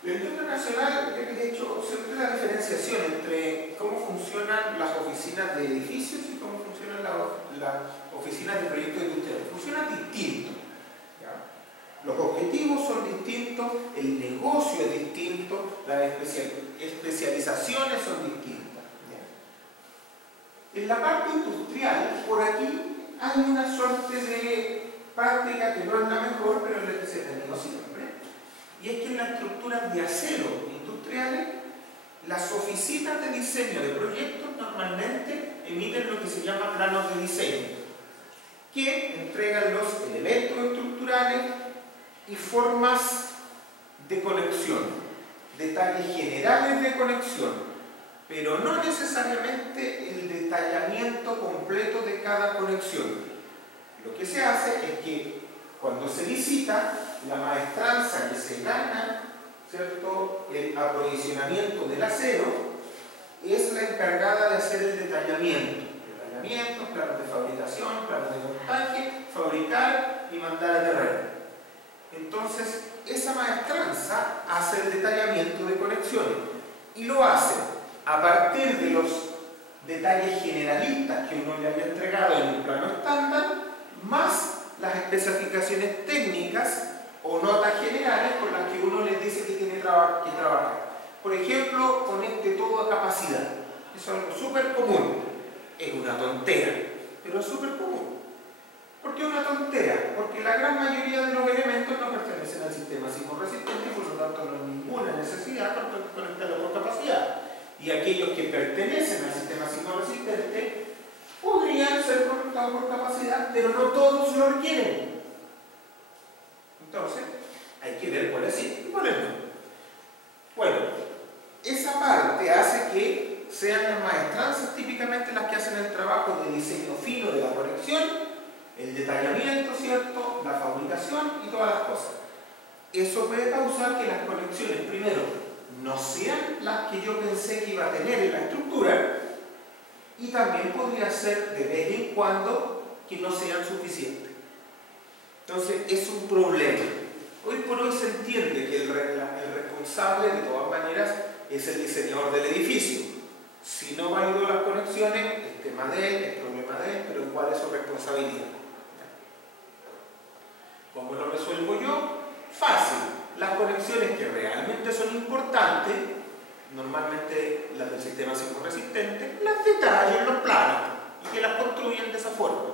La industria nacional, de hecho, siempre la diferenciación entre cómo funcionan las oficinas de edificios y cómo funcionan las oficinas de proyectos industriales. Funcionan distintos. ¿Ya? Los objetivos son distintos, el negocio es distinto, las especializaciones son distintas. ¿Ya? En la parte industrial, por aquí, hay una suerte de práctica que no es la mejor, pero es la que se ha tenido siempre. Y es que en las estructuras de acero industriales, las oficinas de diseño de proyectos normalmente emiten lo que se llama planos de diseño, que entregan los elementos estructurales y formas de conexión, detalles generales de conexión, pero no necesariamente el detallamiento completo de cada conexión. Lo que se hace es que cuando se licita, la maestranza que se gana, ¿cierto?, el aprovisionamiento del acero, es la encargada de hacer el detallamiento. Detallamiento, planos de fabricación, planos de montaje, fabricar y mandar a terreno. Entonces, esa maestranza hace el detallamiento de conexiones y lo hace a partir de los detalles generalistas que uno le haya entregado en un plano estándar, más las especificaciones técnicas o notas generales con las que uno les dice que tiene que trabajar. Por ejemplo, conecte todo a capacidad. Eso es algo súper común. Es una tontera, pero es súper común. ¿Por qué una tontera? Porque la gran mayoría de los elementos no pertenecen al sistema sismorresistente y por lo tanto no hay ninguna necesidad para conectarlo por capacidad. Y aquellos que pertenecen al sistema sismorresistente podrían ser conectados por capacidad, pero no todos lo requieren. Entonces, hay que ver cuál es sí y cuál es no. Bueno, esa parte hace que sean las maestranzas típicamente las que hacen el trabajo de diseño fino de la conexión, el detallamiento, ¿cierto?, la fabricación y todas las cosas. Eso puede causar que las conexiones, primero, no sean las que yo pensé que iba a tener en la estructura, y también podría ser de vez en cuando que no sean suficientes. Entonces es un problema. Hoy por hoy se entiende que el responsable de todas maneras es el diseñador del edificio. Si no validó las conexiones, es tema de él, es problema de él, pero igual es su responsabilidad. ¿Cómo lo resuelvo yo? Fácil. Las conexiones que realmente son importantes, normalmente las del sistema sismorresistente, las detallan los planos y que las construyen de esa forma.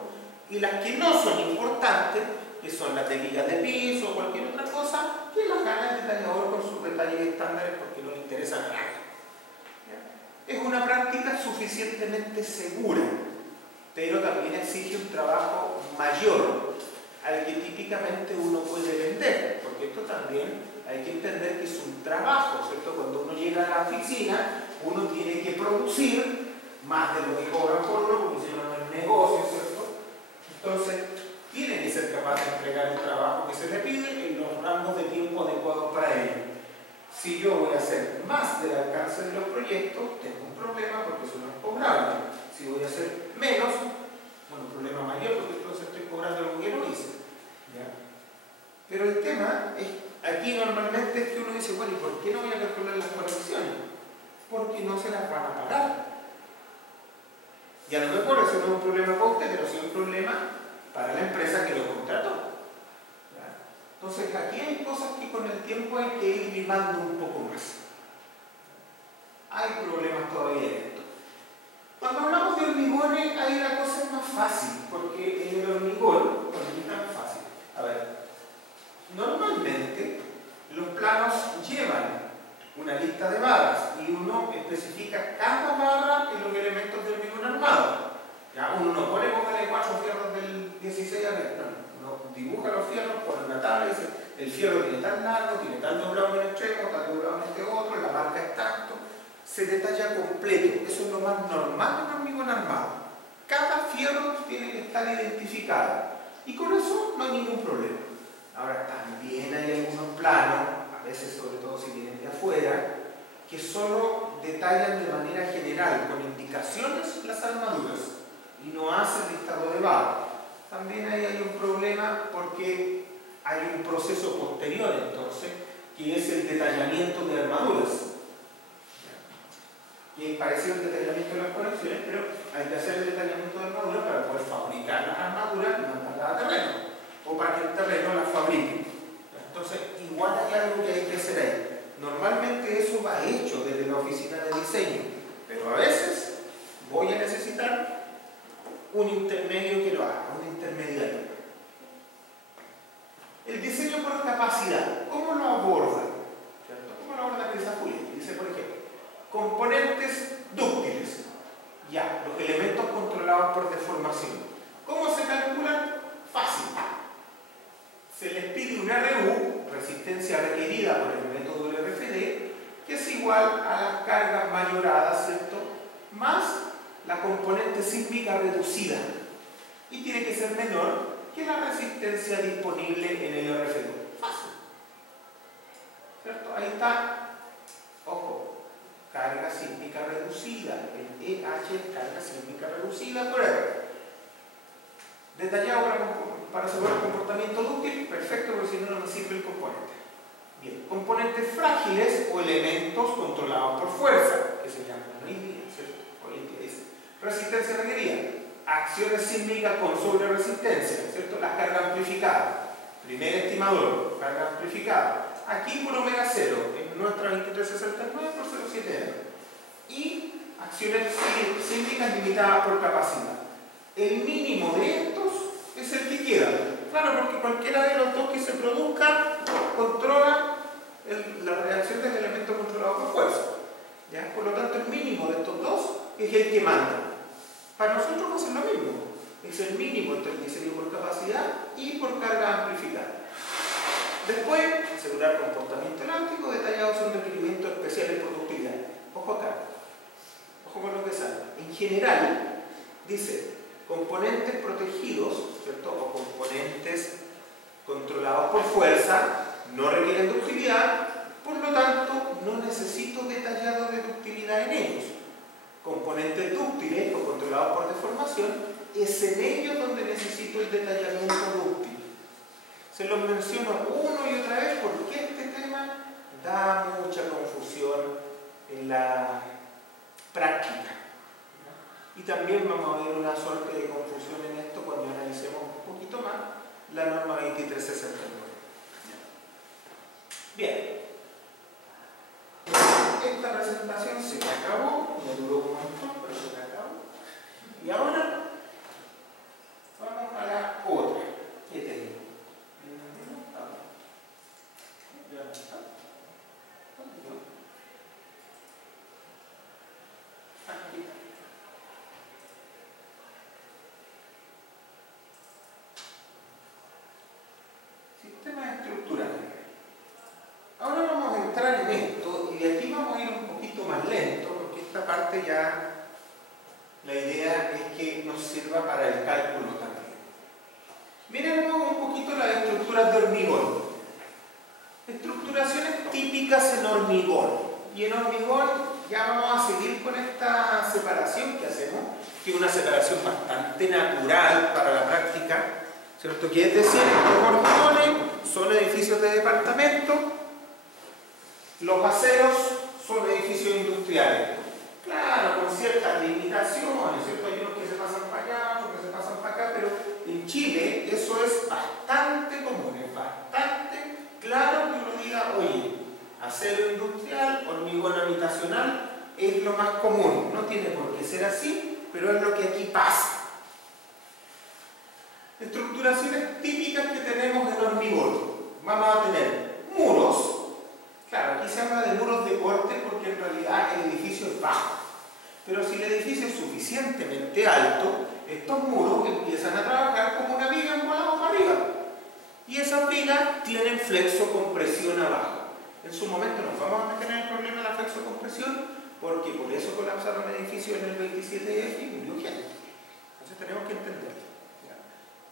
Y las que no son importantes, que son las de vigas de piso o cualquier otra cosa, que las gana el detallador con sus detalles estándares porque no le interesan a nadie. es una práctica suficientemente segura, pero también exige un trabajo mayor al que típicamente uno puede vender, porque esto también hay que entender que es un trabajo, ¿cierto? Cuando uno llega a la oficina, uno tiene que producir más de lo que cobran por uno, porque si no, no es negocio, ¿cierto? Entonces, tiene que ser capaz de entregar el trabajo que se le pide en los rangos de tiempo adecuados para ello. Si yo voy a hacer más del alcance de los proyectos, tengo un problema porque eso no es cobrable. Si voy a hacer menos, bueno, un problema mayor porque entonces estoy cobrando algo que no hice. ¿Ya? Pero el tema es, aquí normalmente es que uno dice, bueno, ¿y por qué no voy a calcular las conexiones? Porque no se las van a pagar. Y a lo mejor ese no es un problema para usted, pero sí un problema para la empresa que lo contrató. Entonces aquí hay cosas que con el tiempo hay que ir limando un poco más. Hay problemas todavía en esto. Cuando hablamos de hormigones, ahí la cosa es más fácil, porque en el hormigón, bueno, no es tan fácil. A ver, normalmente los planos llevan una lista de barras y uno especifica cada barra en los elementos de hormigón armado. Ya, uno no pone póngale 4 fierros del 16 a ver, no, dibuja los fierros, pone una tabla y dice el fierro tiene tan largo, tiene tan doblado en el extremo, tan doblado en este otro, la marca es tanto, se detalla completo. Eso es lo más normal en hormigón armado. Cada fierro tiene que estar identificado y con eso no hay ningún problema. Ahora también hay algunos planos, a veces sobre todo si vienen de afuera, que solo detallan de manera general, con indicaciones, las armaduras y no hacen listado de barras. También ahí hay un problema porque hay un proceso posterior entonces, que es el detallamiento de armaduras. Que es parecido al detallamiento de las conexiones, pero hay que hacer el detallamiento de armaduras para poder fabricar las armaduras y mandarlas a terreno, o para que el terreno las fabrique. Entonces, igual hay algo que hay que hacer ahí. Normalmente eso va hecho desde la oficina de diseño, pero a veces voy a necesitar un intermedio que lo haga, un intermediario. El diseño por capacidad, ¿cómo lo aborda? ¿Cierto? ¿Cómo lo aborda Crisa Julia? Dice, por ejemplo, componentes dúctiles. Ya, los elementos controlados por deformación. ¿Cómo se calculan? Fácil. Se les pide una RU, resistencia requerida por el método del RFD, que es igual a las cargas mayoradas, ¿cierto? Más la componente sísmica reducida. Y tiene que ser menor que la resistencia disponible en el RFD. Fácil. ¿Cierto? Ahí está. Ojo. Carga sísmica reducida. El EH, carga sísmica reducida por R. Detallado para asegurar el comportamiento dúctil, perfecto, porque si no, no me sirve el componente. Bien, componentes frágiles o elementos controlados por fuerza, que se llaman hoy en día, ¿cierto? Hoy en día dice. Resistencia requerida, acciones sísmicas con sobre-resistencia, ¿cierto? Las cargas amplificadas. Primer estimador, carga amplificada. Aquí por omega 0, en nuestra 2369 por 0,7R. Y acciones sísmicas limitadas por capacidad. El mínimo de estos es el que queda. Claro, porque cualquiera de los dos que se produzcan controla la reacción del elemento controlado por fuerza. ¿Ya? Por lo tanto, el mínimo de estos dos es el que manda. Para nosotros va a ser lo mismo. Es el mínimo entre el diseño por capacidad y por carga amplificada. Después, asegurar comportamiento elástico, detallados son requerimientos especiales por ductilidad. Ojo acá. Ojo con lo que sale. En general, dice componentes protegidos, ¿cierto? O componentes controlados por fuerza, no requieren ductilidad, por lo tanto, no necesito detallado de ductilidad en ellos. Componentes dúctiles o controlados por deformación, es en ellos donde necesito el detallamiento dúctil. Se los menciono una y otra vez porque este tema da mucha confusión en la práctica. Y también vamos a ver una suerte de confusión en esto cuando analicemos un poquito más la norma 2369. Bien. Esta presentación se me acabó, me duró un montón, pero se me acabó. Y ahora vamos a la otra. ¿Qué tengo? parte ya la idea es que nos sirva para el cálculo también. Miremos un poquito las estructuras de hormigón. Estructuraciones típicas en hormigón. Y en hormigón ya vamos a seguir con esta separación que hacemos, que es una separación bastante natural para la práctica, ¿cierto? Que es decir, los hormigones son edificios de departamento, los aceros son edificios industriales. Claro, con ciertas limitaciones, ¿cierto? Hay unos que se pasan para allá, otros que se pasan para acá, pero en Chile eso es bastante común, es bastante claro que uno diga, oye, acero industrial, hormigón habitacional, es lo más común. No tiene por qué ser así, pero es lo que aquí pasa. Estructuraciones típicas que tenemos en hormigón. Vamos a tener muros. Claro, aquí se habla de muros de corte porque en realidad el edificio es bajo. Pero si el edificio es suficientemente alto, estos muros empiezan a trabajar como una viga envolada para arriba. Y esas vigas tienen flexo-compresión abajo. En su momento nos vamos a meter en el problema de la flexo-compresión porque por eso colapsaron edificios en el 27F y murió gente. Entonces tenemos que entenderlo.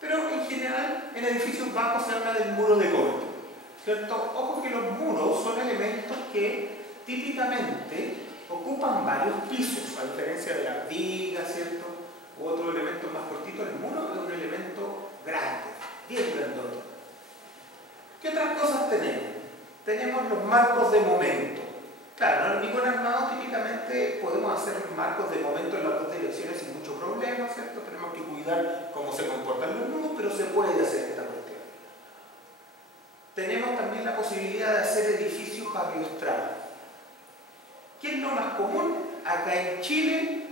Pero en general, en edificios bajos se habla del muro de corte, ¿cierto? Ojo que los muros son elementos que típicamente ocupan varios pisos, a diferencia de las vigas, ¿cierto? U otro elemento más cortito, el muro es un elemento grande, bien grandote. ¿Qué otras cosas tenemos? Tenemos los marcos de momento. Claro, en el hormigón armado típicamente podemos hacer marcos de momento en las dos direcciones sin mucho problema, ¿cierto? Tenemos que cuidar cómo se comportan los nudos, pero se puede hacer esta cuestión. Tenemos también la posibilidad de hacer edificios barrioestrados. ¿Qué es lo más común? Acá en Chile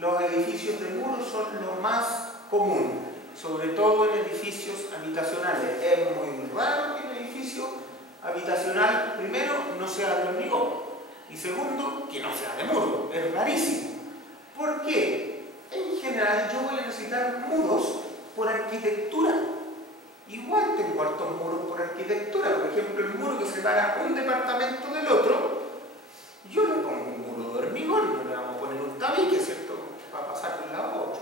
los edificios de muros son lo más común, sobre todo en edificios habitacionales. Es muy raro que un edificio habitacional, primero, no sea de hormigón y segundo, que no sea de muro. Es rarísimo. ¿Por qué? En general yo voy a necesitar muros por arquitectura. Igual tengo hartos muros por arquitectura. Por ejemplo, el muro que separa un departamento del otro, yo le pongo un muro de hormigón, no le vamos a poner un tabique, ¿cierto? Para pasar de un lado a otro.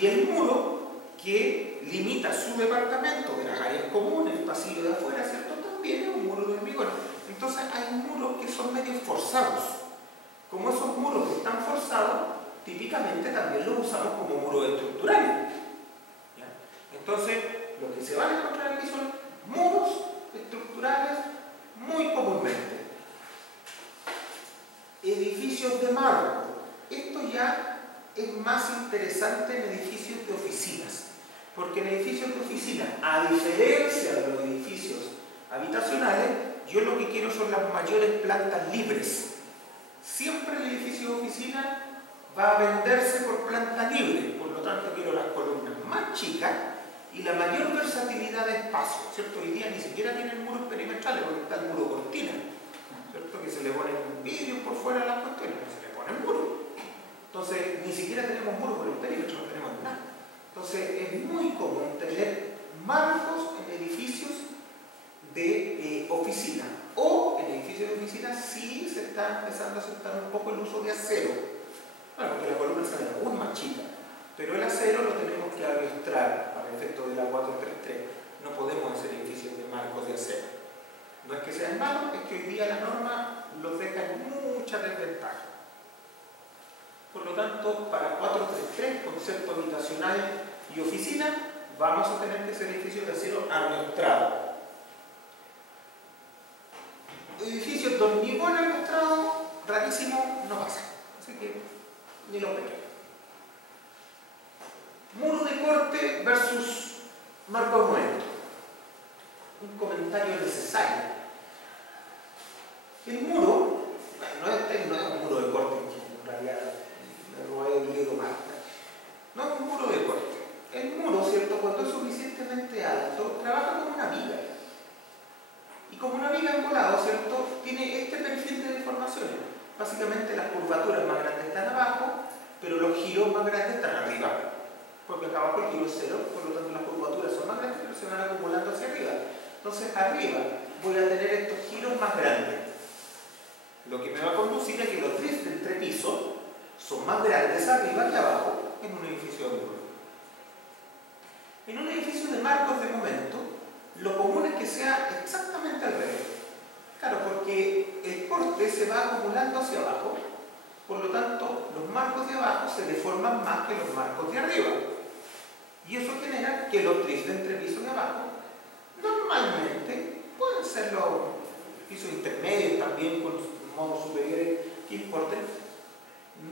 Y el muro que limita su departamento de las áreas comunes, el pasillo de afuera, ¿cierto? También es un muro de hormigón. Entonces hay muros que son medio forzados. Como esos muros están forzados, típicamente también los usamos como muros estructurales. ¿Ya? Entonces, lo que se van a encontrar aquí son muros estructurales muy comúnmente. Edificios de marco. Esto ya es más interesante en edificios de oficinas. Porque en edificios de oficinas, a diferencia de los edificios habitacionales, yo lo que quiero son las mayores plantas libres. Siempre el edificio de oficina va a venderse por planta libre, por lo tanto quiero las columnas más chicas y la mayor versatilidad de espacio, ¿cierto? Hoy día ni siquiera tienen muros perimetrales porque está el muro cortina, ¿cierto? Que se le ponen vidrios por fuera a las cuestiones, no se le ponen muros. Entonces, ni siquiera tenemos muros por el perímetro, no tenemos nada. Entonces, es muy común tener marcos en edificios de oficina. O en edificios de oficina sí se está empezando a aceptar un poco el uso de acero. Bueno, porque la columna sale aún más chica. Pero el acero lo tenemos que arrastrar para el efecto de la 433. No podemos hacer edificios de marcos de acero. No es que sean malos, es que hoy día la norma los deja en mucha desventaja. Por lo tanto, para 433, concepto habitacional y oficina, vamos a tener que hacer edificios de acero arrastrado. Edificios de hormigón arrastrado, rarísimo, no pasa. Así que ni lo pequeño. Muro de corte versus marco de momento. Un comentario necesario. El muro, bueno, no es un muro de corte, en realidad lo he leído mal. No es un muro de corte. El muro, ¿cierto? Cuando es suficientemente alto, trabaja como una viga. Y como una viga en volado, ¿cierto? Tiene este perfil de deformaciones. Básicamente las curvaturas más grandes están abajo, pero los giros más grandes están arriba. Porque acá abajo el giro es cero, por lo tanto las curvaturas son más grandes, pero se van acumulando hacia arriba. Entonces arriba voy a tener estos giros más grandes. Lo que me va a conducir a que los drifts entre pisos es arriba que abajo en un edificio de muro. En un edificio de marcos de momento, lo común es que sea exactamente al revés. Claro, porque el corte se va acumulando hacia abajo, por lo tanto, los marcos de abajo se deforman más que los marcos de arriba. Y eso genera que los drifts de entrepiso de abajo normalmente pueden ser los pisos intermedios también con modos superiores que importen.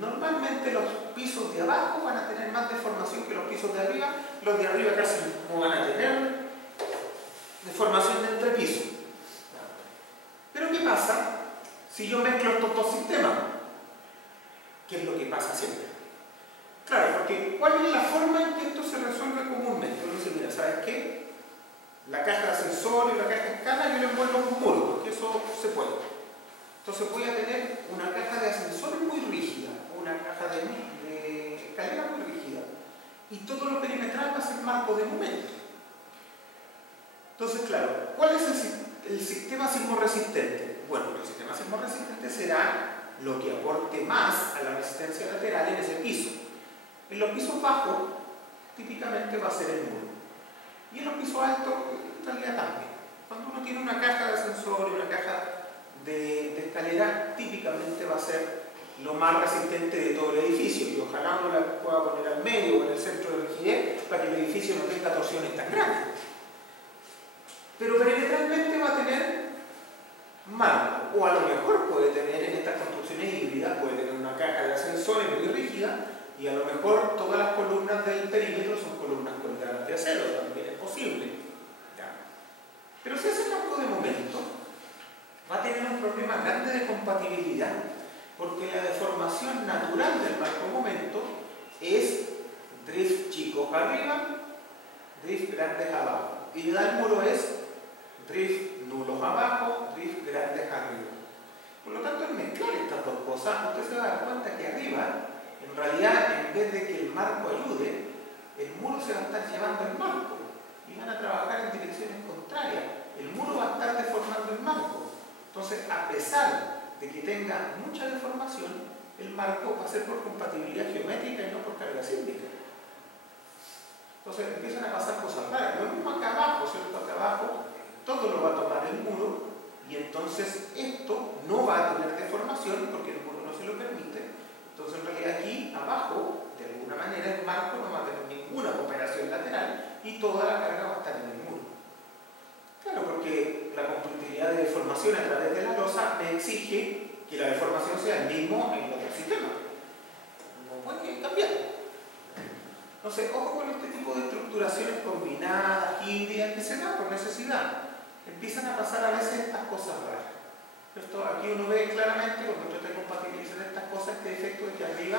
Normalmente los pisos de abajo van a tener más deformación que los pisos de arriba. Los de arriba casi no van a tener deformación de entrepiso. Pero ¿qué pasa si yo mezclo estos dos sistemas? ¿Qué es lo que pasa siempre? Claro, porque ¿cuál es la forma en que esto se resuelve comúnmente? Uno dice, mira, ¿sabes qué? La caja de ascensor y la caja de escala yo le envuelvo en un muro, porque eso se puede. Entonces voy a tener una caja de ascensor muy rígida, una caja de escalera muy rígida, y todo lo perimetral va a ser marco de momento. Entonces, claro, ¿cuál es el sistema sismorresistente? Bueno, el sistema sismorresistente será lo que aporte más a la resistencia lateral en ese piso. En los pisos bajos, típicamente va a ser el muro. Y en los pisos altos, en realidad también. Cuando uno tiene una caja de ascensor y una caja de escalera, típicamente va a ser lo más resistente de todo el edificio. Y ojalá uno la pueda poner al medio o en el centro de rigidez para que el edificio no tenga torsiones tan grandes. Pero perimetralmente va a tener marco, o a lo mejor puede tener en estas construcciones híbridas, puede tener una caja de ascensores muy rígida y a lo mejor todas las columnas del perímetro son columnas colgadas de acero, también es posible. ¿Ya? Pero si ese marco de momento va a tener un problema grande de compatibilidad, porque la deformación natural del marco momento es drift chicos arriba, drift grandes abajo, y el muro es drift nulos abajo, drift grandes arriba. Por lo tanto, al mezclar estas dos cosas, usted se va a dar cuenta que arriba, en realidad, en vez de que el marco ayude, el muro se va a estar llevando el marco y van a trabajar en direcciones contrarias. El muro va a estar deformando el marco. Entonces, a pesar de que tenga mucha deformación, el marco va a ser por compatibilidad geométrica y no por carga sísmica. Entonces, empiezan a pasar cosas raras. Lo mismo acá abajo, ¿cierto? Acá abajo, todo lo va a tomar el muro y entonces esto no va a tener deformación porque el muro no se lo permite. Entonces en realidad aquí abajo, de alguna manera, el marco no va a tener ninguna operación lateral y toda la carga va a estar en el muro. Claro, porque la compatibilidad de deformación a través de la losa me exige que la deformación sea el mismo en otro sistema. No puede cambiar. Entonces, ojo con este tipo de estructuraciones combinadas, híbridas, que se dan por necesidad. Empiezan a pasar a veces estas cosas raras. ¿Cierto? Aquí uno ve claramente, cuando trata de compatibilizar estas cosas, este efecto de que arriba,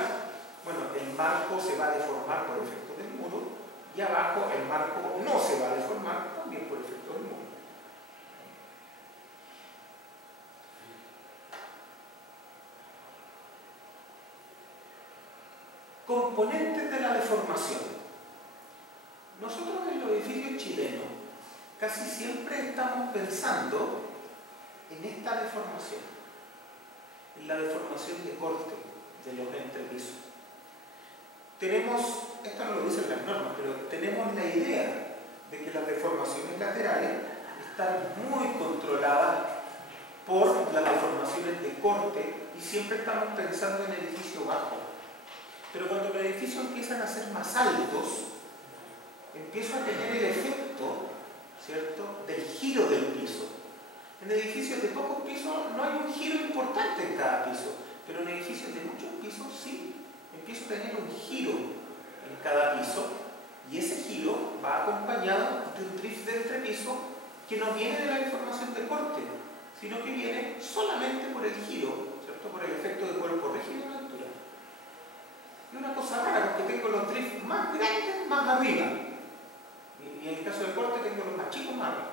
bueno, el marco se va a deformar por efecto del muro, y abajo el marco no se va a deformar también por efecto del muro. Componentes de la deformación. Nosotros en los edificios chilenos casi siempre estamos pensando en esta deformación, en la deformación de corte de los entrepisos. Tenemos, esto no lo dicen las normas, pero tenemos la idea de que las deformaciones laterales están muy controladas por las deformaciones de corte y siempre estamos pensando en edificio bajo. Pero cuando los edificios empiezan a ser más altos, empiezo a tener el efecto, ¿cierto?, del giro del piso. En edificios de pocos pisos no hay un giro importante en cada piso, pero en edificios de muchos pisos sí. Empiezo a tener un giro en cada piso y ese giro va acompañado de un drift de entrepiso que no viene de la deformación de corte, sino que viene solamente por el giro, ¿cierto?, por el efecto de cuerpo rígido en altura. Y una cosa rara, porque tengo los drifts más grandes más arriba. Y en el caso del corte tengo los más chicos más arriba.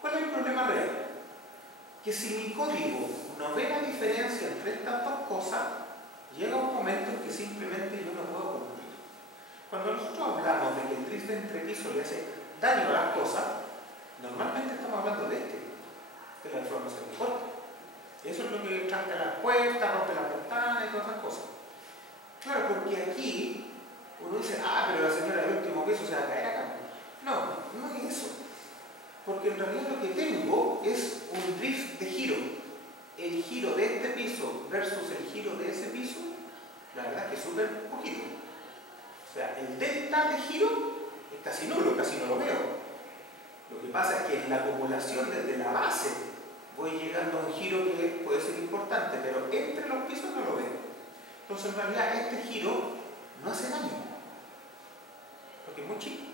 ¿Cuál es el problema real? Que si mi código no ve la diferencia entre estas dos cosas, llega un momento en que simplemente yo no puedo cumplir. Cuando nosotros hablamos de que el drift de entrepiso le hace daño a las cosas, normalmente estamos hablando de la deformación de corte. Eso es lo que tranca las puertas, rompe las ventanas y todas esas cosas. Claro, porque aquí uno dice, ah, pero la señora del último piso se va a caer acá. No, no es eso. Porque en realidad lo que tengo es un drift de giro. El giro de este piso versus el giro de ese piso, la verdad es que es súper poquito. O sea, el delta de giro es casi nulo, casi no lo veo. Lo que pasa es que en la acumulación desde la base voy llegando a un giro que puede ser importante, pero entre los pisos no lo veo. Entonces en realidad este giro no hace daño, porque es muy chico.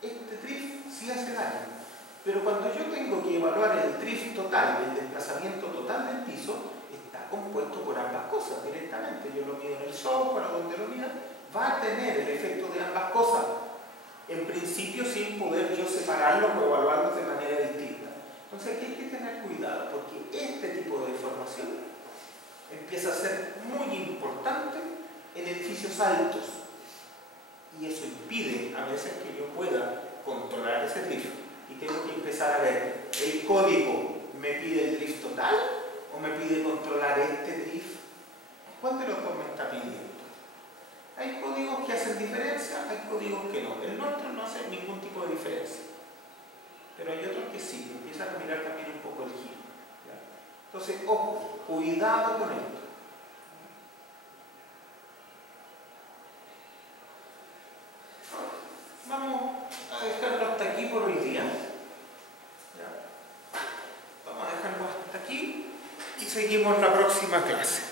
Este drift sí hace daño, pero cuando yo tengo que evaluar el drift total, el desplazamiento total del piso, está compuesto por ambas cosas directamente. Yo lo mido en el software o donde lo mida, va a tener el efecto de ambas cosas, en principio sin poder yo separarlos o evaluarlos de manera distinta. Entonces aquí hay que tener cuidado, porque este tipo de deformación empieza a ser muy importante en edificios altos. Y eso impide a veces que yo pueda controlar ese drift. Y tengo que empezar a ver, ¿el código me pide el drift total o me pide controlar este drift? ¿Cuál de los dos me está pidiendo? Hay códigos que hacen diferencia, hay códigos que no. El nuestro no hace ningún tipo de diferencia. Pero hay otros que sí, empiezan a mirar también un poco el giro. ¿Ya? Entonces, ojo, cuidado con esto. Vamos a dejarlo hasta aquí por hoy día. ¿Ya? Vamos a dejarlo hasta aquí y seguimos la próxima clase.